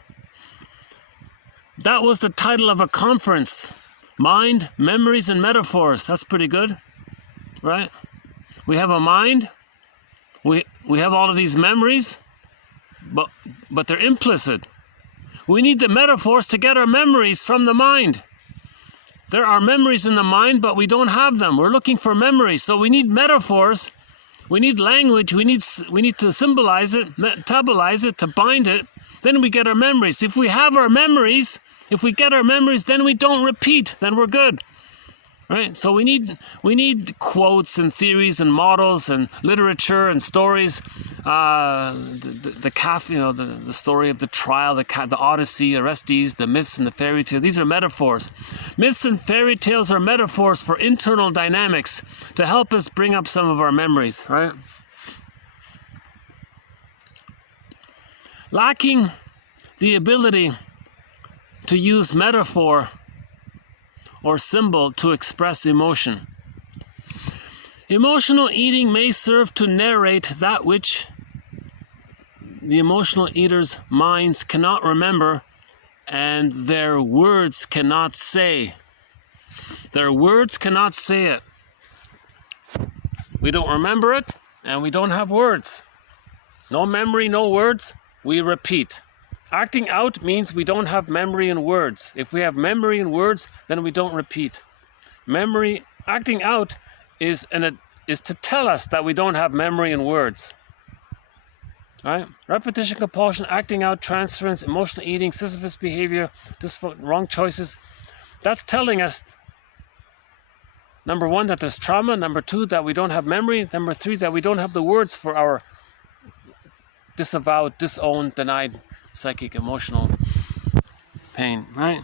That was the title of a conference. Mind, memories, and metaphors. That's pretty good, right? We have a mind. We have all of these memories, but they're implicit. We need the metaphors to get our memories from the mind. There are memories in the mind, but we don't have them. We're looking for memories, so we need metaphors. We need language. We need to symbolize it, metabolize it, to bind it. Then we get our memories. If we have our memories, if we get our memories, then we don't repeat. Then we're good, right? So we need quotes and theories and models and literature and stories. The story of the trial, the Odyssey, Orestes, the myths and the fairy tales. These are metaphors. Myths and fairy tales are metaphors for internal dynamics to help us bring up some of our memories, right? Lacking the ability to use metaphor or symbol to express emotion. Emotional eating may serve to narrate that which the emotional eater's minds cannot remember and their words cannot say. Their words cannot say it. We don't remember it and we don't have words. No memory, no words. We repeat. Acting out means we don't have memory and words. If we have memory and words, then we don't repeat. Acting out is to tell us that we don't have memory and words. Right? Repetition, compulsion, acting out, transference, emotional eating, Sisyphus behavior, wrong choices. That's telling us, number one, that there's trauma. Number two, that we don't have memory. Number three, that we don't have the words for our disavowed, disowned, denied psychic, emotional pain, right?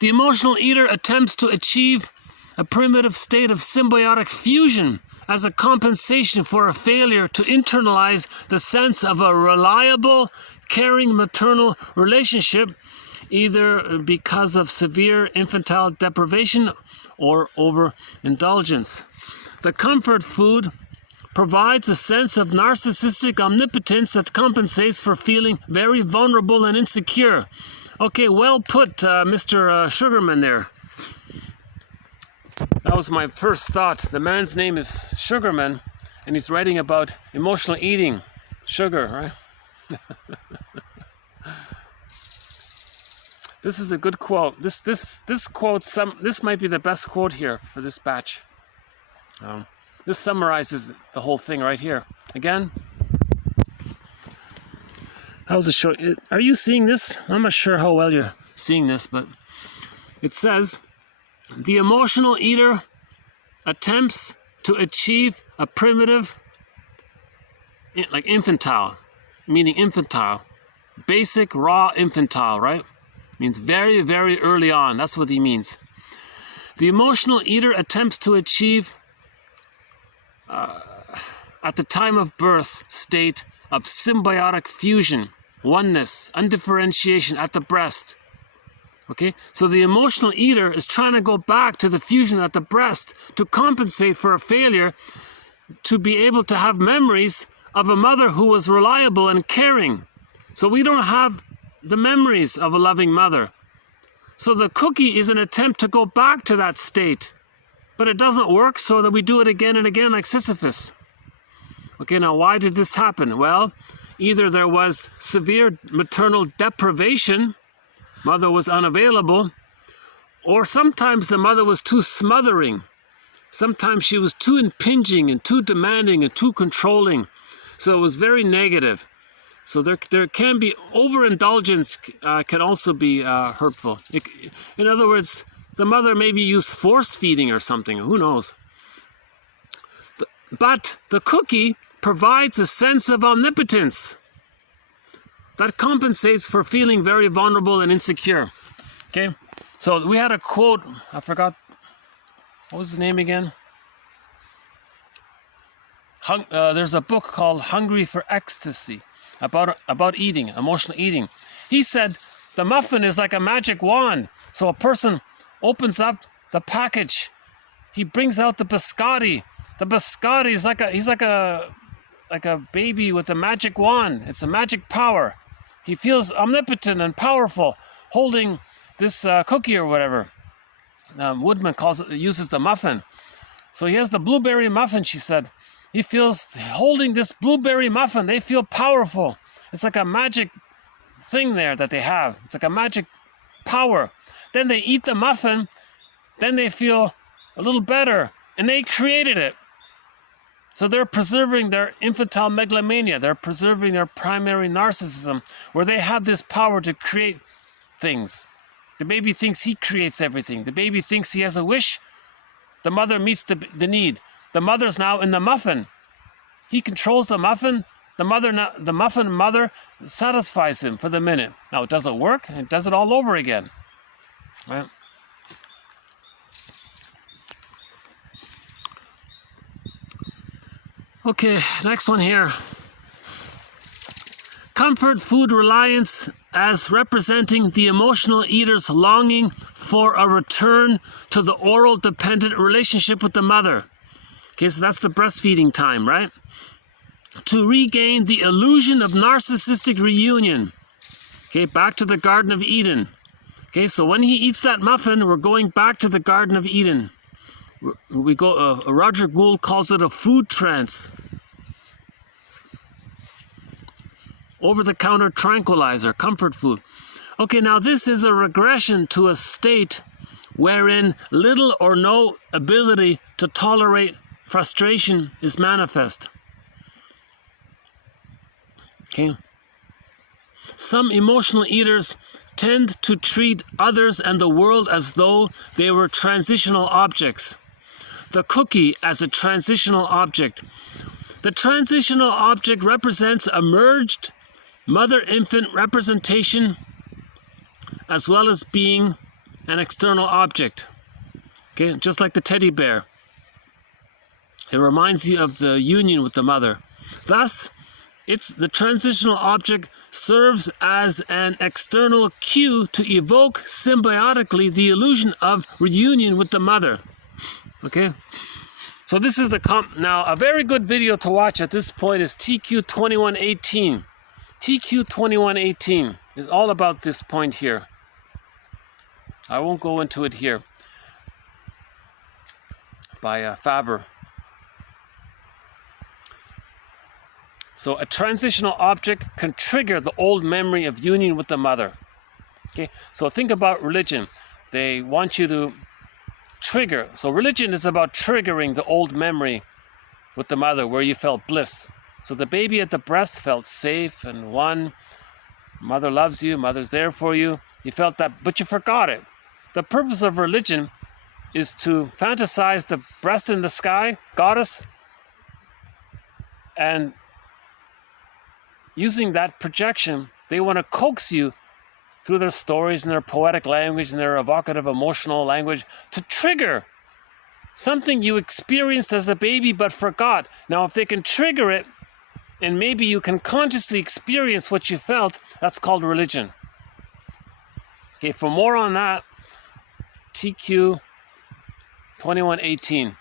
The emotional eater attempts to achieve a primitive state of symbiotic fusion as a compensation for a failure to internalize the sense of a reliable, caring maternal relationship, either because of severe infantile deprivation or overindulgence. The comfort food provides a sense of narcissistic omnipotence that compensates for feeling very vulnerable and insecure. Okay, well put, Mr. Sugarman there. That was my first thought. The man's name is Sugarman, and he's writing about emotional eating. Sugar, right? This is a good quote. This quote, this might be the best quote here for this batch. This summarizes the whole thing right here. Again, how's it show? Are you seeing this? I'm not sure how well you're seeing this, but it says, the emotional eater attempts to achieve a primitive, like infantile, meaning infantile, basic, raw infantile, right? Means very, very early on. That's what he means. The emotional eater attempts to achieve at the time of birth state of symbiotic fusion, oneness, undifferentiation at the breast. Okay, so the emotional eater is trying to go back to the fusion at the breast to compensate for a failure to be able to have memories of a mother who was reliable and caring. So we don't have the memories of a loving mother. So the cookie is an attempt to go back to that state. But it doesn't work, so that we do it again and again like Sisyphus. Okay, now why did this happen? Well, either there was severe maternal deprivation, mother was unavailable, or sometimes the mother was too smothering. Sometimes she was too impinging and too demanding and too controlling. So it was very negative. So there can be overindulgence, can also be hurtful. In other words, the mother maybe used force feeding or something, who knows. But the cookie provides a sense of omnipotence that compensates for feeling very vulnerable and insecure. Okay, so we had a quote, I forgot, what was his name again? There's a book called Hungry for Ecstasy about eating, emotional eating. He said, the muffin is like a magic wand. So a person opens up the package. He brings out the biscotti. The biscotti is like a baby with a magic wand. It's a magic power. He feels omnipotent and powerful holding this cookie or whatever. Woodman uses the muffin. So he has the blueberry muffin, she said. He feels holding this blueberry muffin. They feel powerful. It's like a magic thing there that they have. It's like a magic power. Then they eat the muffin, then they feel a little better, and they created it. So they're preserving their infantile megalomania. They're preserving their primary narcissism, where they have this power to create things. The baby thinks he creates everything. The baby thinks he has a wish. The mother meets the need. The mother's now in the muffin. He controls the muffin. The muffin mother satisfies him for the minute. Now it doesn't work, and it does it all over again. Right? Okay, next one here. Comfort food reliance as representing the emotional eater's longing for a return to the oral dependent relationship with the mother. Okay, so that's the breastfeeding time, right? To regain the illusion of narcissistic reunion. Okay, back to the Garden of Eden. Okay, so when he eats that muffin, we're going back to the Garden of Eden. Roger Gould calls it a food trance. Over-the-counter tranquilizer, comfort food. Okay, now this is a regression to a state wherein little or no ability to tolerate frustration is manifest. Okay. Some emotional eaters tend to treat others and the world as though they were transitional objects. The cookie as a transitional object. The transitional object represents a merged mother-infant representation as well as being an external object. Okay, just like the teddy bear. It reminds you of the union with the mother. Thus, the transitional object serves as an external cue to evoke symbiotically the illusion of reunion with the mother. Okay? So this is now a very good video to watch at this point is TQ2118. TQ2118 is all about this point here. I won't go into it here. By Faber. So a transitional object can trigger the old memory of union with the mother. Okay, so think about religion. They want you to trigger. So religion is about triggering the old memory with the mother where you felt bliss. So the baby at the breast felt safe and won. Mother loves you, mother's there for you. You felt that, but you forgot it. The purpose of religion is to fantasize the breast in the sky, goddess, and using that projection, they want to coax you through their stories and their poetic language and their evocative emotional language to trigger something you experienced as a baby but forgot. Now, if they can trigger it, and maybe you can consciously experience what you felt, that's called religion. Okay, for more on that, TQ2118.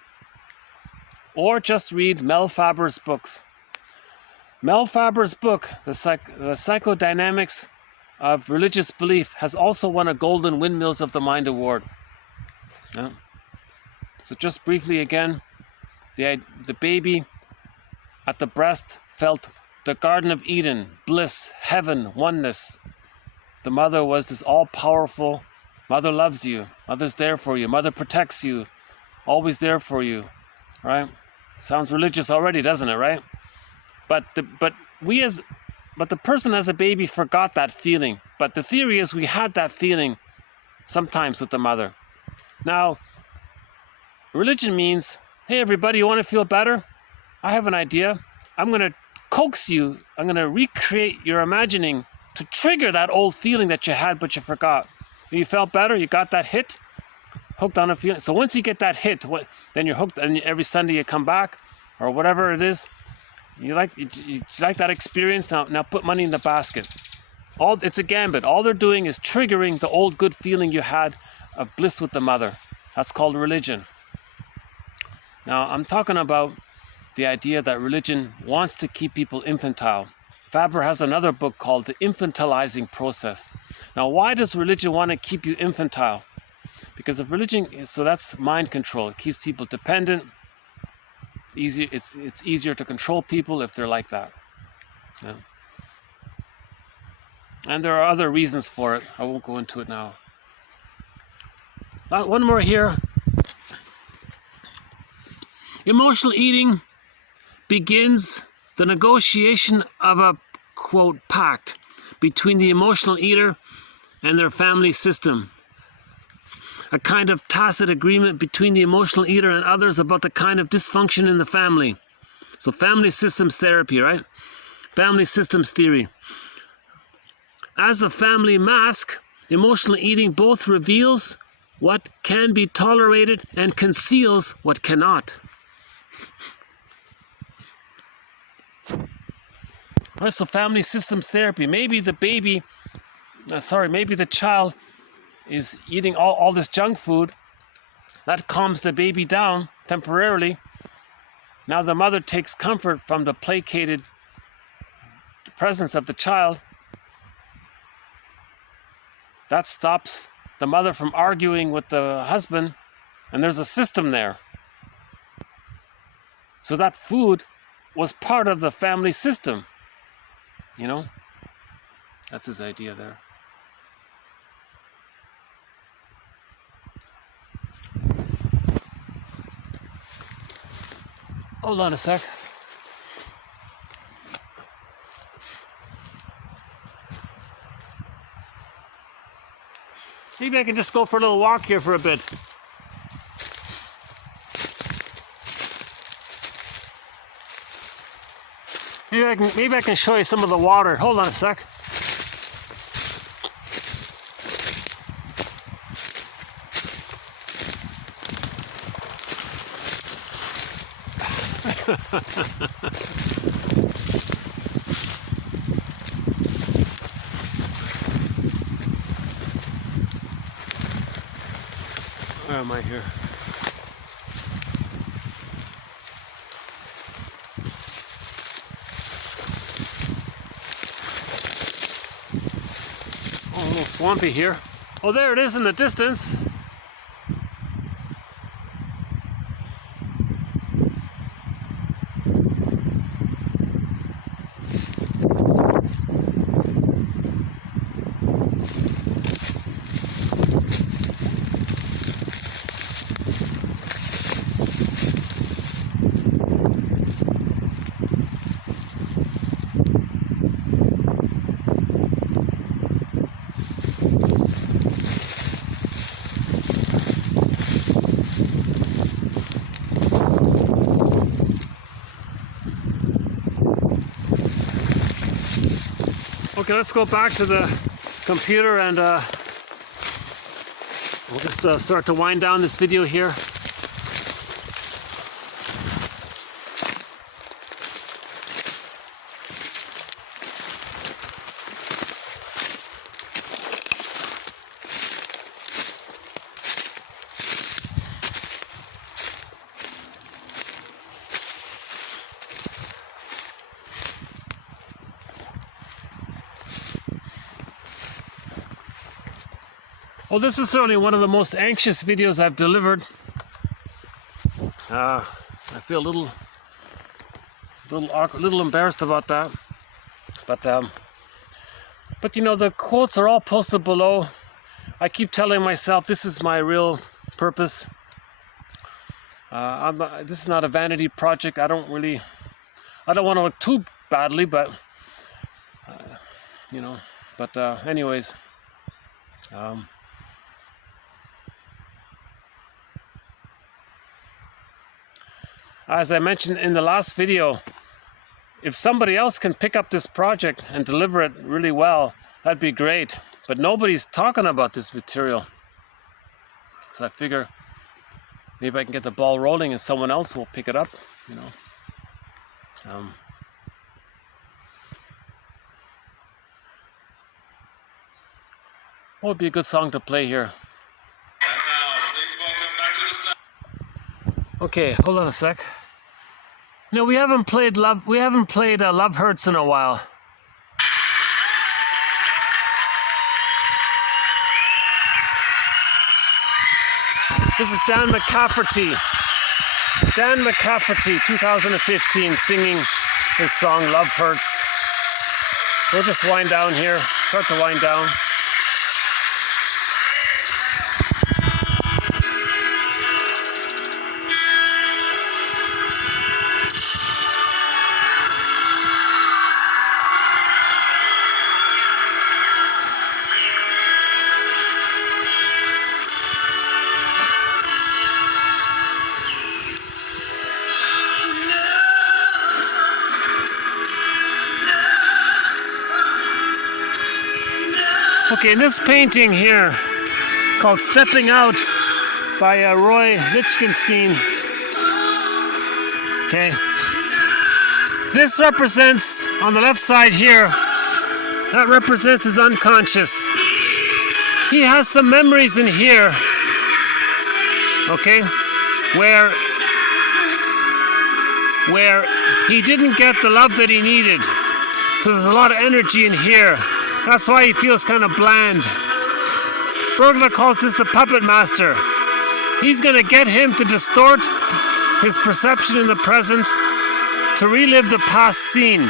or just read Mel Faber's books. Mel Faber's book, The Psychodynamics of Religious Belief, has also won a Golden Windmills of the Mind Award. Yeah. So just briefly again, the baby at the breast felt the Garden of Eden, bliss, heaven, oneness. The mother was this all-powerful, mother loves you, mother's there for you, mother protects you, always there for you, right? Sounds religious already, doesn't it, right? But the person as a baby forgot that feeling. But the theory is we had that feeling sometimes with the mother. Now, religion means, hey everybody, you want to feel better? I have an idea. I'm going to coax you. I'm going to recreate your imagining to trigger that old feeling that you had but you forgot. You felt better, you got that hit, hooked on a feeling. So once you get that hit, then you're hooked, and every Sunday you come back, or whatever it is, you like that experience, now put money in the basket. It's a gambit. All they're doing is triggering the old good feeling you had of bliss with the mother. That's called religion. Now, I'm talking about the idea that religion wants to keep people infantile. Faber has another book called The Infantilizing Process. Now, why does religion want to keep you infantile? Because if religion, so that's mind control. It keeps people dependent. It's easier to control people if they're like that. Yeah. And there are other reasons for it. I won't go into it now. One more here. Emotional eating begins the negotiation of a, quote, pact between the emotional eater and their family system. A kind of tacit agreement between the emotional eater and others about the kind of dysfunction in the family. So family systems therapy, right? Family systems theory. As a family mask, emotional eating both reveals what can be tolerated and conceals what cannot. All right, so family systems therapy. Maybe the child is eating all this junk food. That calms the baby down temporarily. Now the mother takes comfort from the placated presence of the child. That stops the mother from arguing with the husband, and there's a system there. So that food was part of the family system. You know? That's his idea there. Hold on a sec. Maybe I can just go for a little walk here for a bit. Maybe I can show you some of the water. Hold on a sec. Where am I here? Oh, a little swampy here. Oh, there it is in the distance. Okay, let's go back to the computer and we'll just start to wind down this video here. Well, this is certainly one of the most anxious videos I've delivered. I feel a little awkward, a little embarrassed about that. But you know, the quotes are all posted below. I keep telling myself this is my real purpose. This is not a vanity project. I don't want to look too badly, but you know. But anyways. As I mentioned in the last video, if somebody else can pick up this project and deliver it really well, that'd be great. But nobody's talking about this material. So I figure maybe I can get the ball rolling and someone else will pick it up, you know. What would be a good song to play here? And now, please welcome back to the stage. Okay, hold on a sec. No, we haven't played Love Hurts in a while. This is Dan McCafferty. Dan McCafferty, 2015, singing his song Love Hurts. We'll just wind down here, start to wind down. Okay, in this painting here, called Stepping Out by Roy Lichtenstein, okay, this represents, on the left side here, that represents his unconscious. He has some memories in here, okay, where he didn't get the love that he needed. So there's a lot of energy in here. That's why he feels kind of bland. Bergler calls this the puppet master. He's going to get him to distort his perception in the present, to relive the past scene.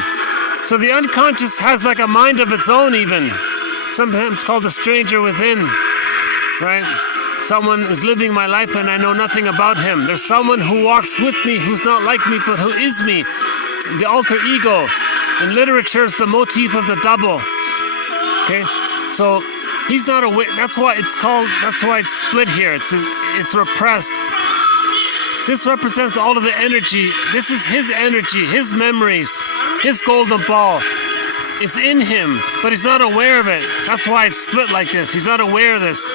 So the unconscious has like a mind of its own even. Sometimes called the stranger within, right? Someone is living my life and I know nothing about him. There's someone who walks with me who's not like me but who is me. The alter ego. In literature, it's the motif of the double. Okay, so he's not aware. That's why it's called. That's why it's split here. It's repressed. This represents all of the energy. This is his energy, his memories, his golden ball. It's in him, but he's not aware of it. That's why it's split like this. He's not aware of this.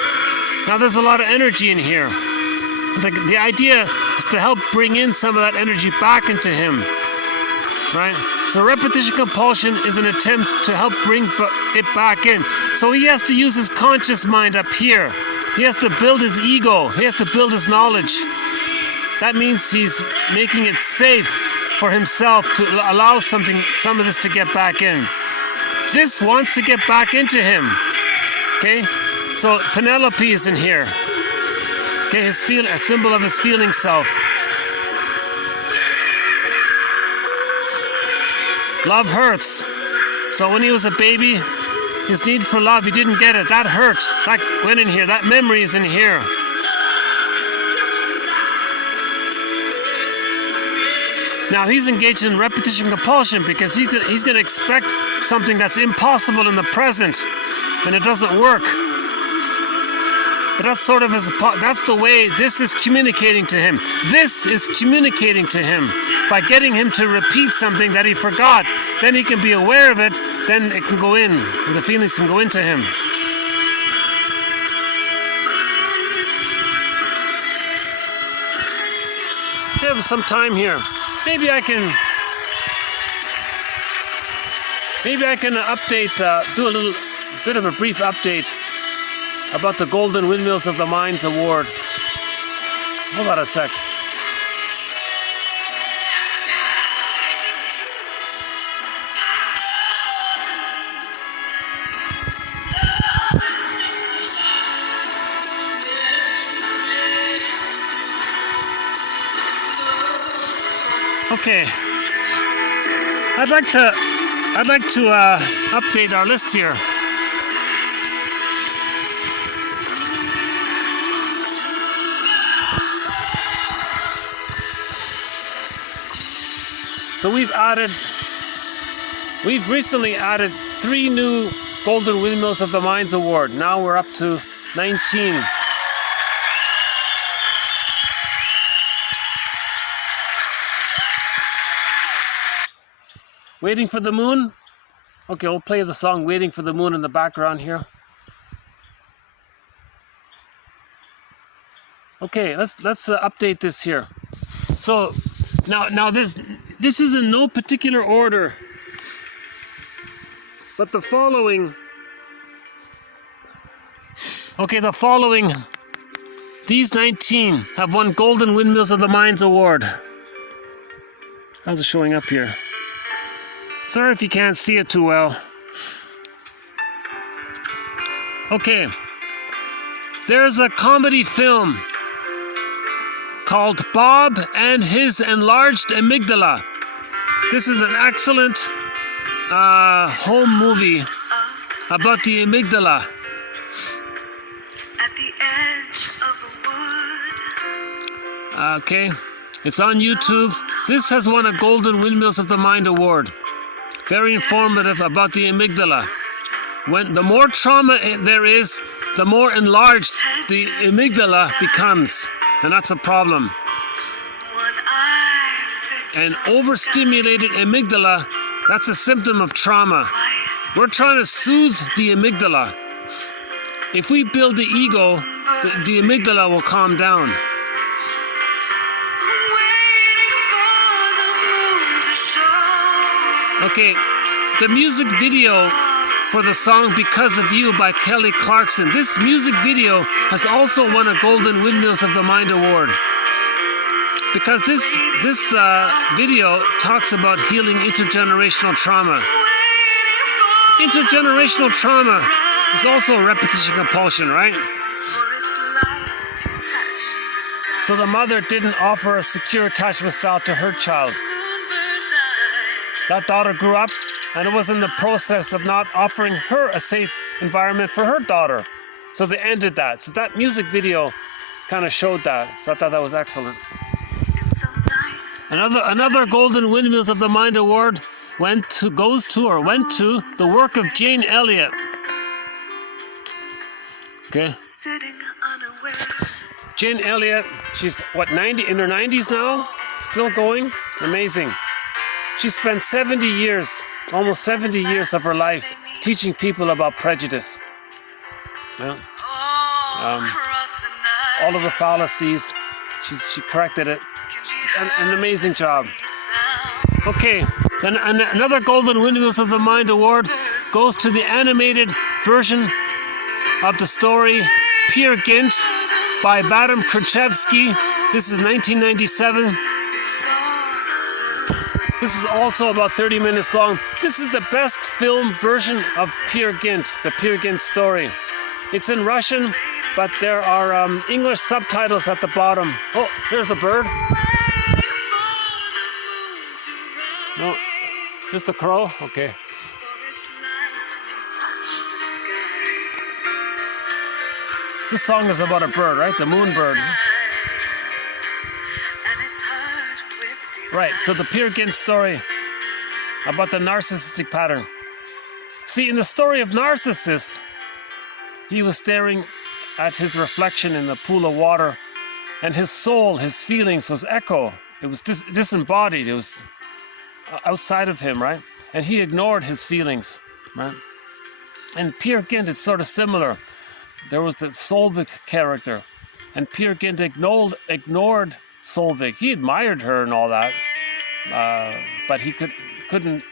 Now there's a lot of energy in here. The idea is to help bring in some of that energy back into him, right? So repetition compulsion is an attempt to help bring it back in. So he has to use his conscious mind up here. He has to build his ego. He has to build his knowledge. That means he's making it safe for himself to allow some of this to get back in. This wants to get back into him. Okay? So Penelope is in here. Okay, a symbol of his feeling self. Love hurts. So when he was a baby, his need for love, he didn't get it. That hurt. That went in here. That memory is in here. Now he's engaged in repetition compulsion because he's going to expect something that's impossible in the present, and it doesn't work. But that's sort of that's the way this is communicating to him. This is communicating to him by getting him to repeat something that he forgot. Then he can be aware of it. Then it can go in. And the feelings can go into him. We have some time here. Maybe I can update, do a little bit of a brief update about the Golden Windmills of the Minds Award. Hold on a sec. Okay. I'd like to update our list here. So we've recently added 3 new Golden Windmills of the Minds Award. Now we're up to 19. Waiting for the Moon? Okay, we'll play the song Waiting for the Moon in the background here. Okay, let's update this here. So now this is in no particular order, but the following. Okay, these 19 have won Golden Windmills of the Minds Award. How's it showing up here? Sorry if you can't see it too well. Okay, there's a comedy film called Bob and His Enlarged Amygdala. This is an excellent home movie about the amygdala. At the edge of a wood. Okay, it's on YouTube. This has won a Golden Windmills of the Mind Award. Very informative about the amygdala. When the more trauma there is, the more enlarged the amygdala becomes, and that's a problem. An overstimulated amygdala, that's a symptom of trauma. We're trying to soothe the amygdala. If we build the ego, the amygdala will calm down. Okay, the music video for the song Because of You by Kelly Clarkson. This music video has also won a Golden Windmills of the Mind Award. Because this video talks about healing intergenerational trauma. Intergenerational trauma is also repetition compulsion, right? So the mother didn't offer a secure attachment style to her child. That daughter grew up and it was in the process of not offering her a safe environment for her daughter. So they ended that. So that music video kind of showed that. So I thought that was excellent. Another Golden Windmills of the Mind Award went to the work of Jane Elliott. Okay. Jane Elliott, she's what, 90 in her 90s now? Still going? Amazing. She spent 70 years, almost 70 years of her life teaching people about prejudice. Yeah. All of the fallacies, she corrected it. An amazing job. Okay, then another Golden Windmills of the Mind Award goes to the animated version of the story Peer Gynt by Vadim Krzyzewski. This is 1997. This is also about 30 minutes long. This is the best film version of Peer Gynt, the Peer Gynt story. It's in Russian, but there are English subtitles at the bottom. Oh, there's a bird. No, just a crow? Okay. This song is about a bird, right? The moon bird. Right, so the Peer Gynt story about the narcissistic pattern. See, in the story of Narcissus, he was staring at his reflection in the pool of water, and his soul, his feelings was echo. It was disembodied. It was outside of him, right? And he ignored his feelings, right? And Peer Gynt, it's sort of similar. There was the Solvik character, and Peer Gynt ignored Solvik. He admired her and all that, but he couldn't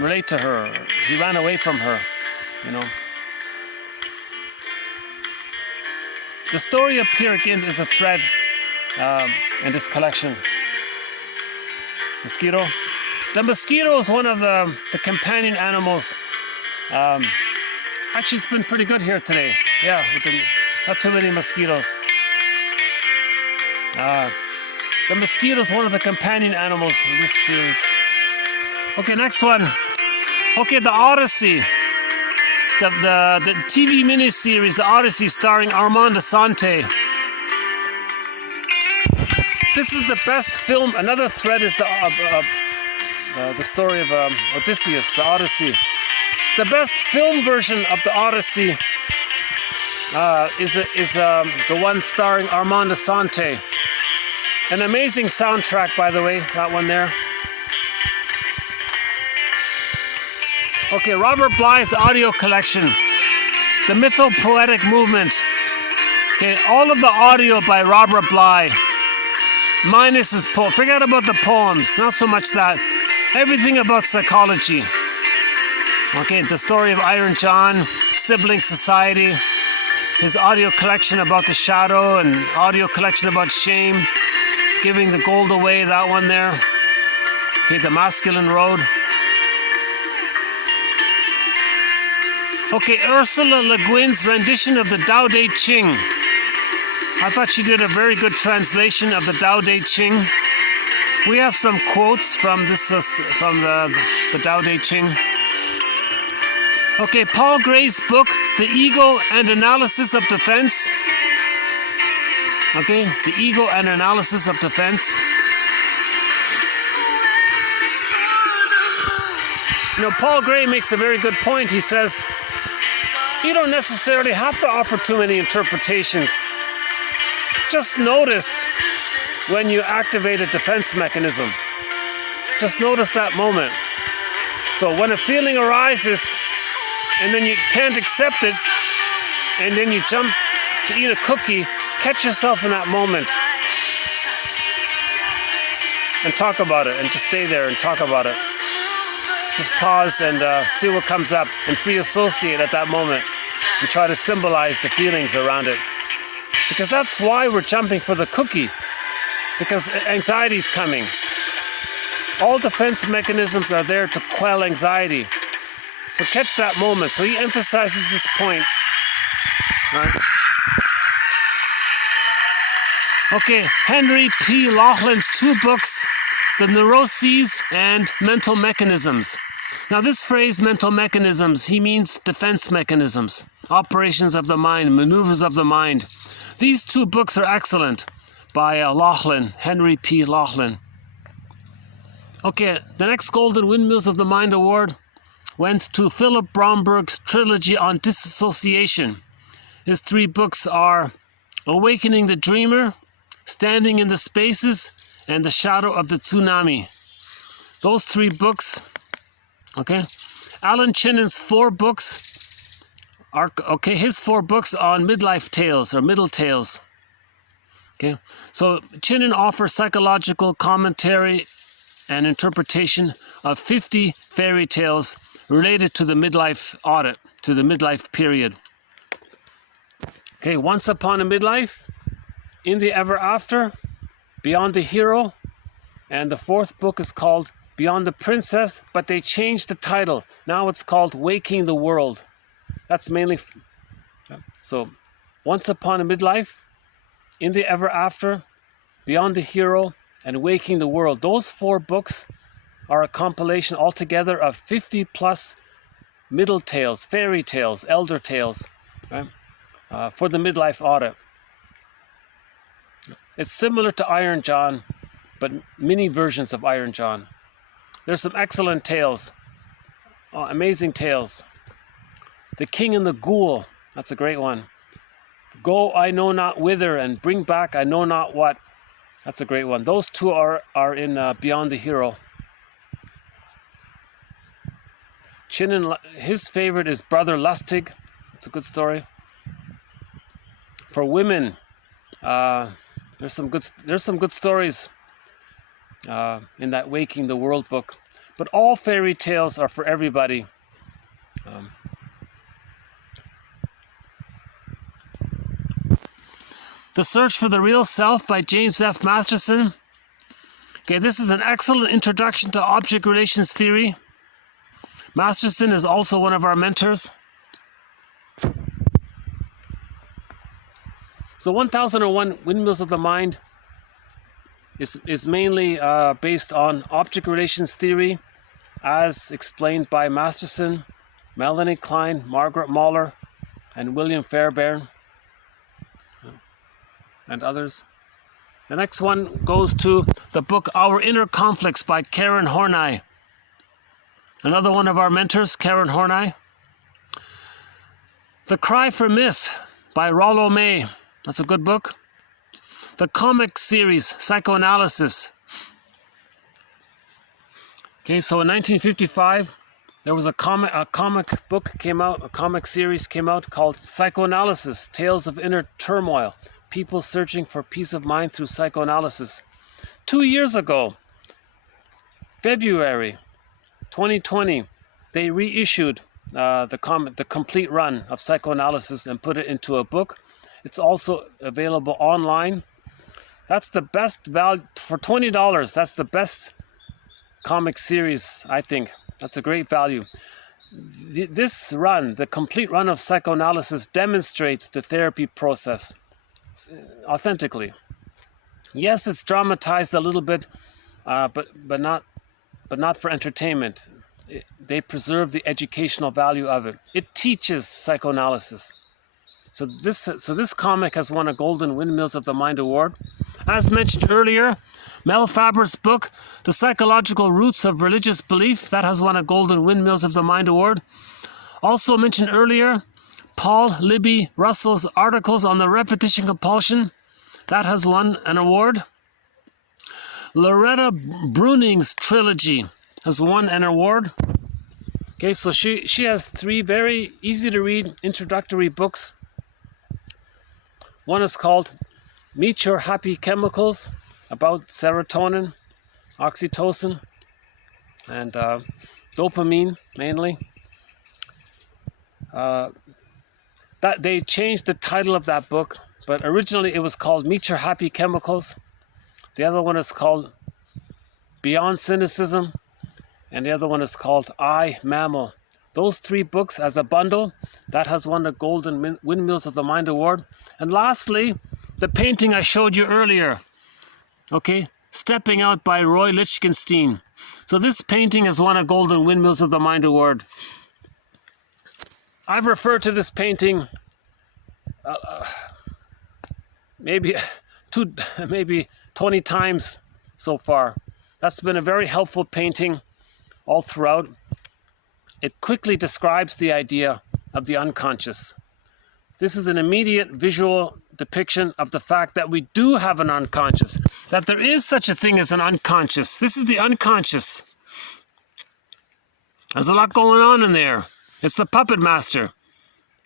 relate to her. He ran away from her, you know. The story of Peer Gynt is a thread in this collection. Mosquito. The mosquito is one of the companion animals. Actually, it's been pretty good here today. Yeah, not too many mosquitoes. The mosquito is one of the companion animals in this series. Okay, next one. Okay, the Odyssey. The TV miniseries, The Odyssey, starring Armand Assante. This is the best film. Another thread is the story of Odysseus, the Odyssey. The best film version of the Odyssey is the one starring Armand Assante. An amazing soundtrack, by the way, that one there. Okay, Robert Bly's audio collection, The Mythopoetic Movement. Okay, all of the audio by Robert Bly, minus his poem. Forget about the poems, not so much that. Everything about psychology. Okay, the story of Iron John, sibling society, his audio collection about the shadow, and audio collection about shame, giving the gold away, that one there. Okay, the masculine road. Okay, Ursula Le Guin's rendition of the Tao Te Ching. I thought she did a very good translation of the Tao Te Ching. We have some quotes from this from the Tao Te Ching. Okay, Paul Gray's book, The Ego and Analysis of Defense. Okay, The Ego and Analysis of Defense. You know, Paul Gray makes a very good point. He says, you don't necessarily have to offer too many interpretations. Just notice when you activate a defense mechanism. Just notice that moment. So when a feeling arises and then you can't accept it and then you jump to eat a cookie, catch yourself in that moment and talk about it, and just stay there and talk about it. Just pause and see what comes up and free associate at that moment and try to symbolize the feelings around it. Because that's why we're jumping for the cookie, because anxiety's coming. All defense mechanisms are there to quell anxiety. So catch that moment. So he emphasizes this point. Right? Okay, Henry P. Laughlin's 2 books, The Neuroses and Mental Mechanisms. Now this phrase, mental mechanisms, he means defense mechanisms, operations of the mind, maneuvers of the mind. These 2 books are excellent by Laughlin, Henry P. Laughlin. Okay, the next Golden Windmills of the Mind Award went to Philip Bromberg's trilogy on disassociation. His 3 books are Awakening the Dreamer, Standing in the Spaces, and The Shadow of the Tsunami. Those 3 books, okay. Alan Chinnon's 4 books are, okay, his 4 books on midlife tales or middle tales. Okay, so Chinnon offers psychological commentary and interpretation of 50 fairy tales related to the midlife audit, to the midlife period. Okay, Once Upon a Midlife, In the Ever After, Beyond the Hero, and the 4th book is called Beyond the Princess, but they changed the title. Now it's called Waking the World. That's mainly, so Once Upon a Midlife, In the Ever After, Beyond the Hero, and Waking the World. Those 4 books are a compilation altogether of 50 plus middle tales, fairy tales, elder tales, right? For the midlife audit. It's similar to Iron John, but mini versions of Iron John. There's some excellent tales, amazing tales. The King and the Ghoul, that's a great one. Go I know not whither and bring back I know not what. That's a great one. Those 2 are in Beyond the Hero. Chinnon, his favorite is Brother Lustig. It's a good story. For women, there's some good stories in that Waking the World book. But all fairy tales are for everybody. The Search for the Real Self by James F. Masterson. Okay, this is an excellent introduction to object relations theory. Masterson is also one of our mentors. So 1001 Windmills of the Mind. is mainly based on object relations theory, as explained by Masterson, Melanie Klein, Margaret Mahler, and William Fairbairn, and others. The next one goes to the book Our Inner Conflicts by Karen Horney. Another one of our mentors, Karen Horney. The Cry for Myth by Rollo May. That's a good book. The comic series, Psychoanalysis. Okay, so in 1955, there was a comic book came out, a comic series came out called Psychoanalysis, Tales of Inner Turmoil. People searching for peace of mind through psychoanalysis. 2 years ago, February 2020, they reissued the complete run of psychoanalysis and put it into a book. It's also available online. That's the best value for $20. That's the best comic series, I think. That's a great value. This run, the complete run of psychoanalysis, demonstrates the therapy process authentically. Yes, it's dramatized a little bit, but not for entertainment. They preserve the educational value of it. It teaches psychoanalysis. So this comic has won a Golden Windmills of the Mind Award. As mentioned earlier, Mel Faber's book, The Psychological Roots of Religious Belief, that has won a Golden Windmills of the Mind Award. Also mentioned earlier, Paul Libby Russell's articles on the repetition compulsion, that has won an award. Loretta Bruning's trilogy has won an award. Okay, so she has 3 very easy to read introductory books. One is called Meet Your Happy Chemicals, about serotonin, oxytocin, and dopamine mainly. That they changed the title of that book, but originally it was called Meet Your Happy Chemicals. The other one is called Beyond Cynicism, and the other one is called I, Mammal. Those 3 books as a bundle, that has won the Golden Windmills of the Mind Award. And lastly, the painting I showed you earlier, okay, Stepping Out by Roy Lichtenstein. So this painting has won a Golden Windmills of the Mind Award. I've referred to this painting maybe 20 times so far. That's been a very helpful painting all throughout. It quickly describes the idea of the unconscious. This is an immediate visual depiction of the fact that we do have an unconscious, that there is such a thing as an unconscious. This is the unconscious. There's a lot going on in there. It's the puppet master.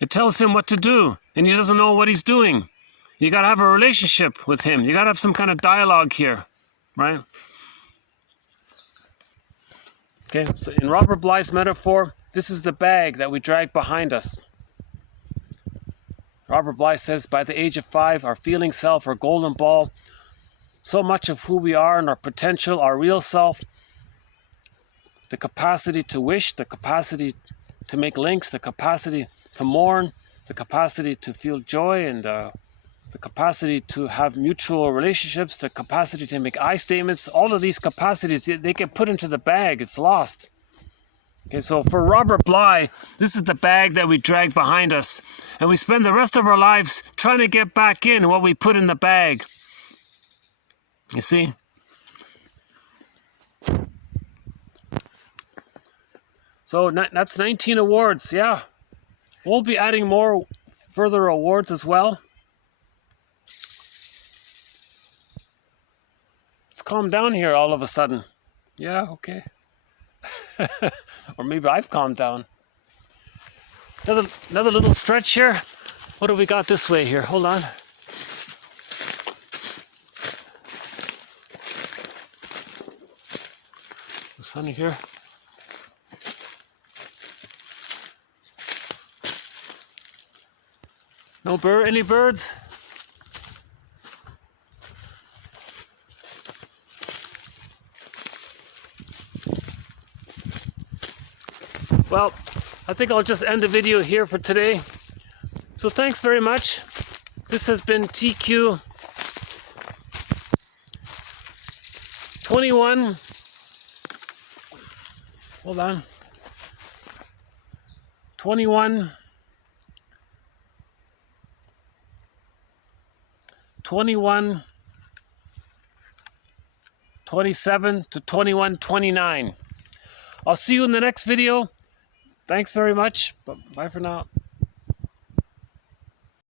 It tells him what to do, and he doesn't know what he's doing. You got to have a relationship with him. You got to have some kind of dialogue here, right? Okay, so in Robert Bly's metaphor, this is the bag that we drag behind us. Robert Bly says, by the age of 5, our feeling self, our golden ball, so much of who we are and our potential, our real self, the capacity to wish, the capacity to make links, the capacity to mourn, the capacity to feel joy, and the capacity to have mutual relationships, the capacity to make I statements, all of these capacities, they get put into the bag. It's lost. Okay, so for Robert Bly, this is the bag that we drag behind us. And we spend the rest of our lives trying to get back in what we put in the bag. You see? So that's 19 awards, yeah. We'll be adding more further awards as well. It's calmed down here all of a sudden. Yeah, okay. Or maybe I've calmed down. Another little stretch here. What do we got this way here? Hold on. What's under here? No bird? Any birds? Well, I think I'll just end the video here for today. So thanks very much. This has been TQ 21. Hold on. 21. 21. 27 to 21:29. I'll see you in the next video. Thanks very much. Bye for now.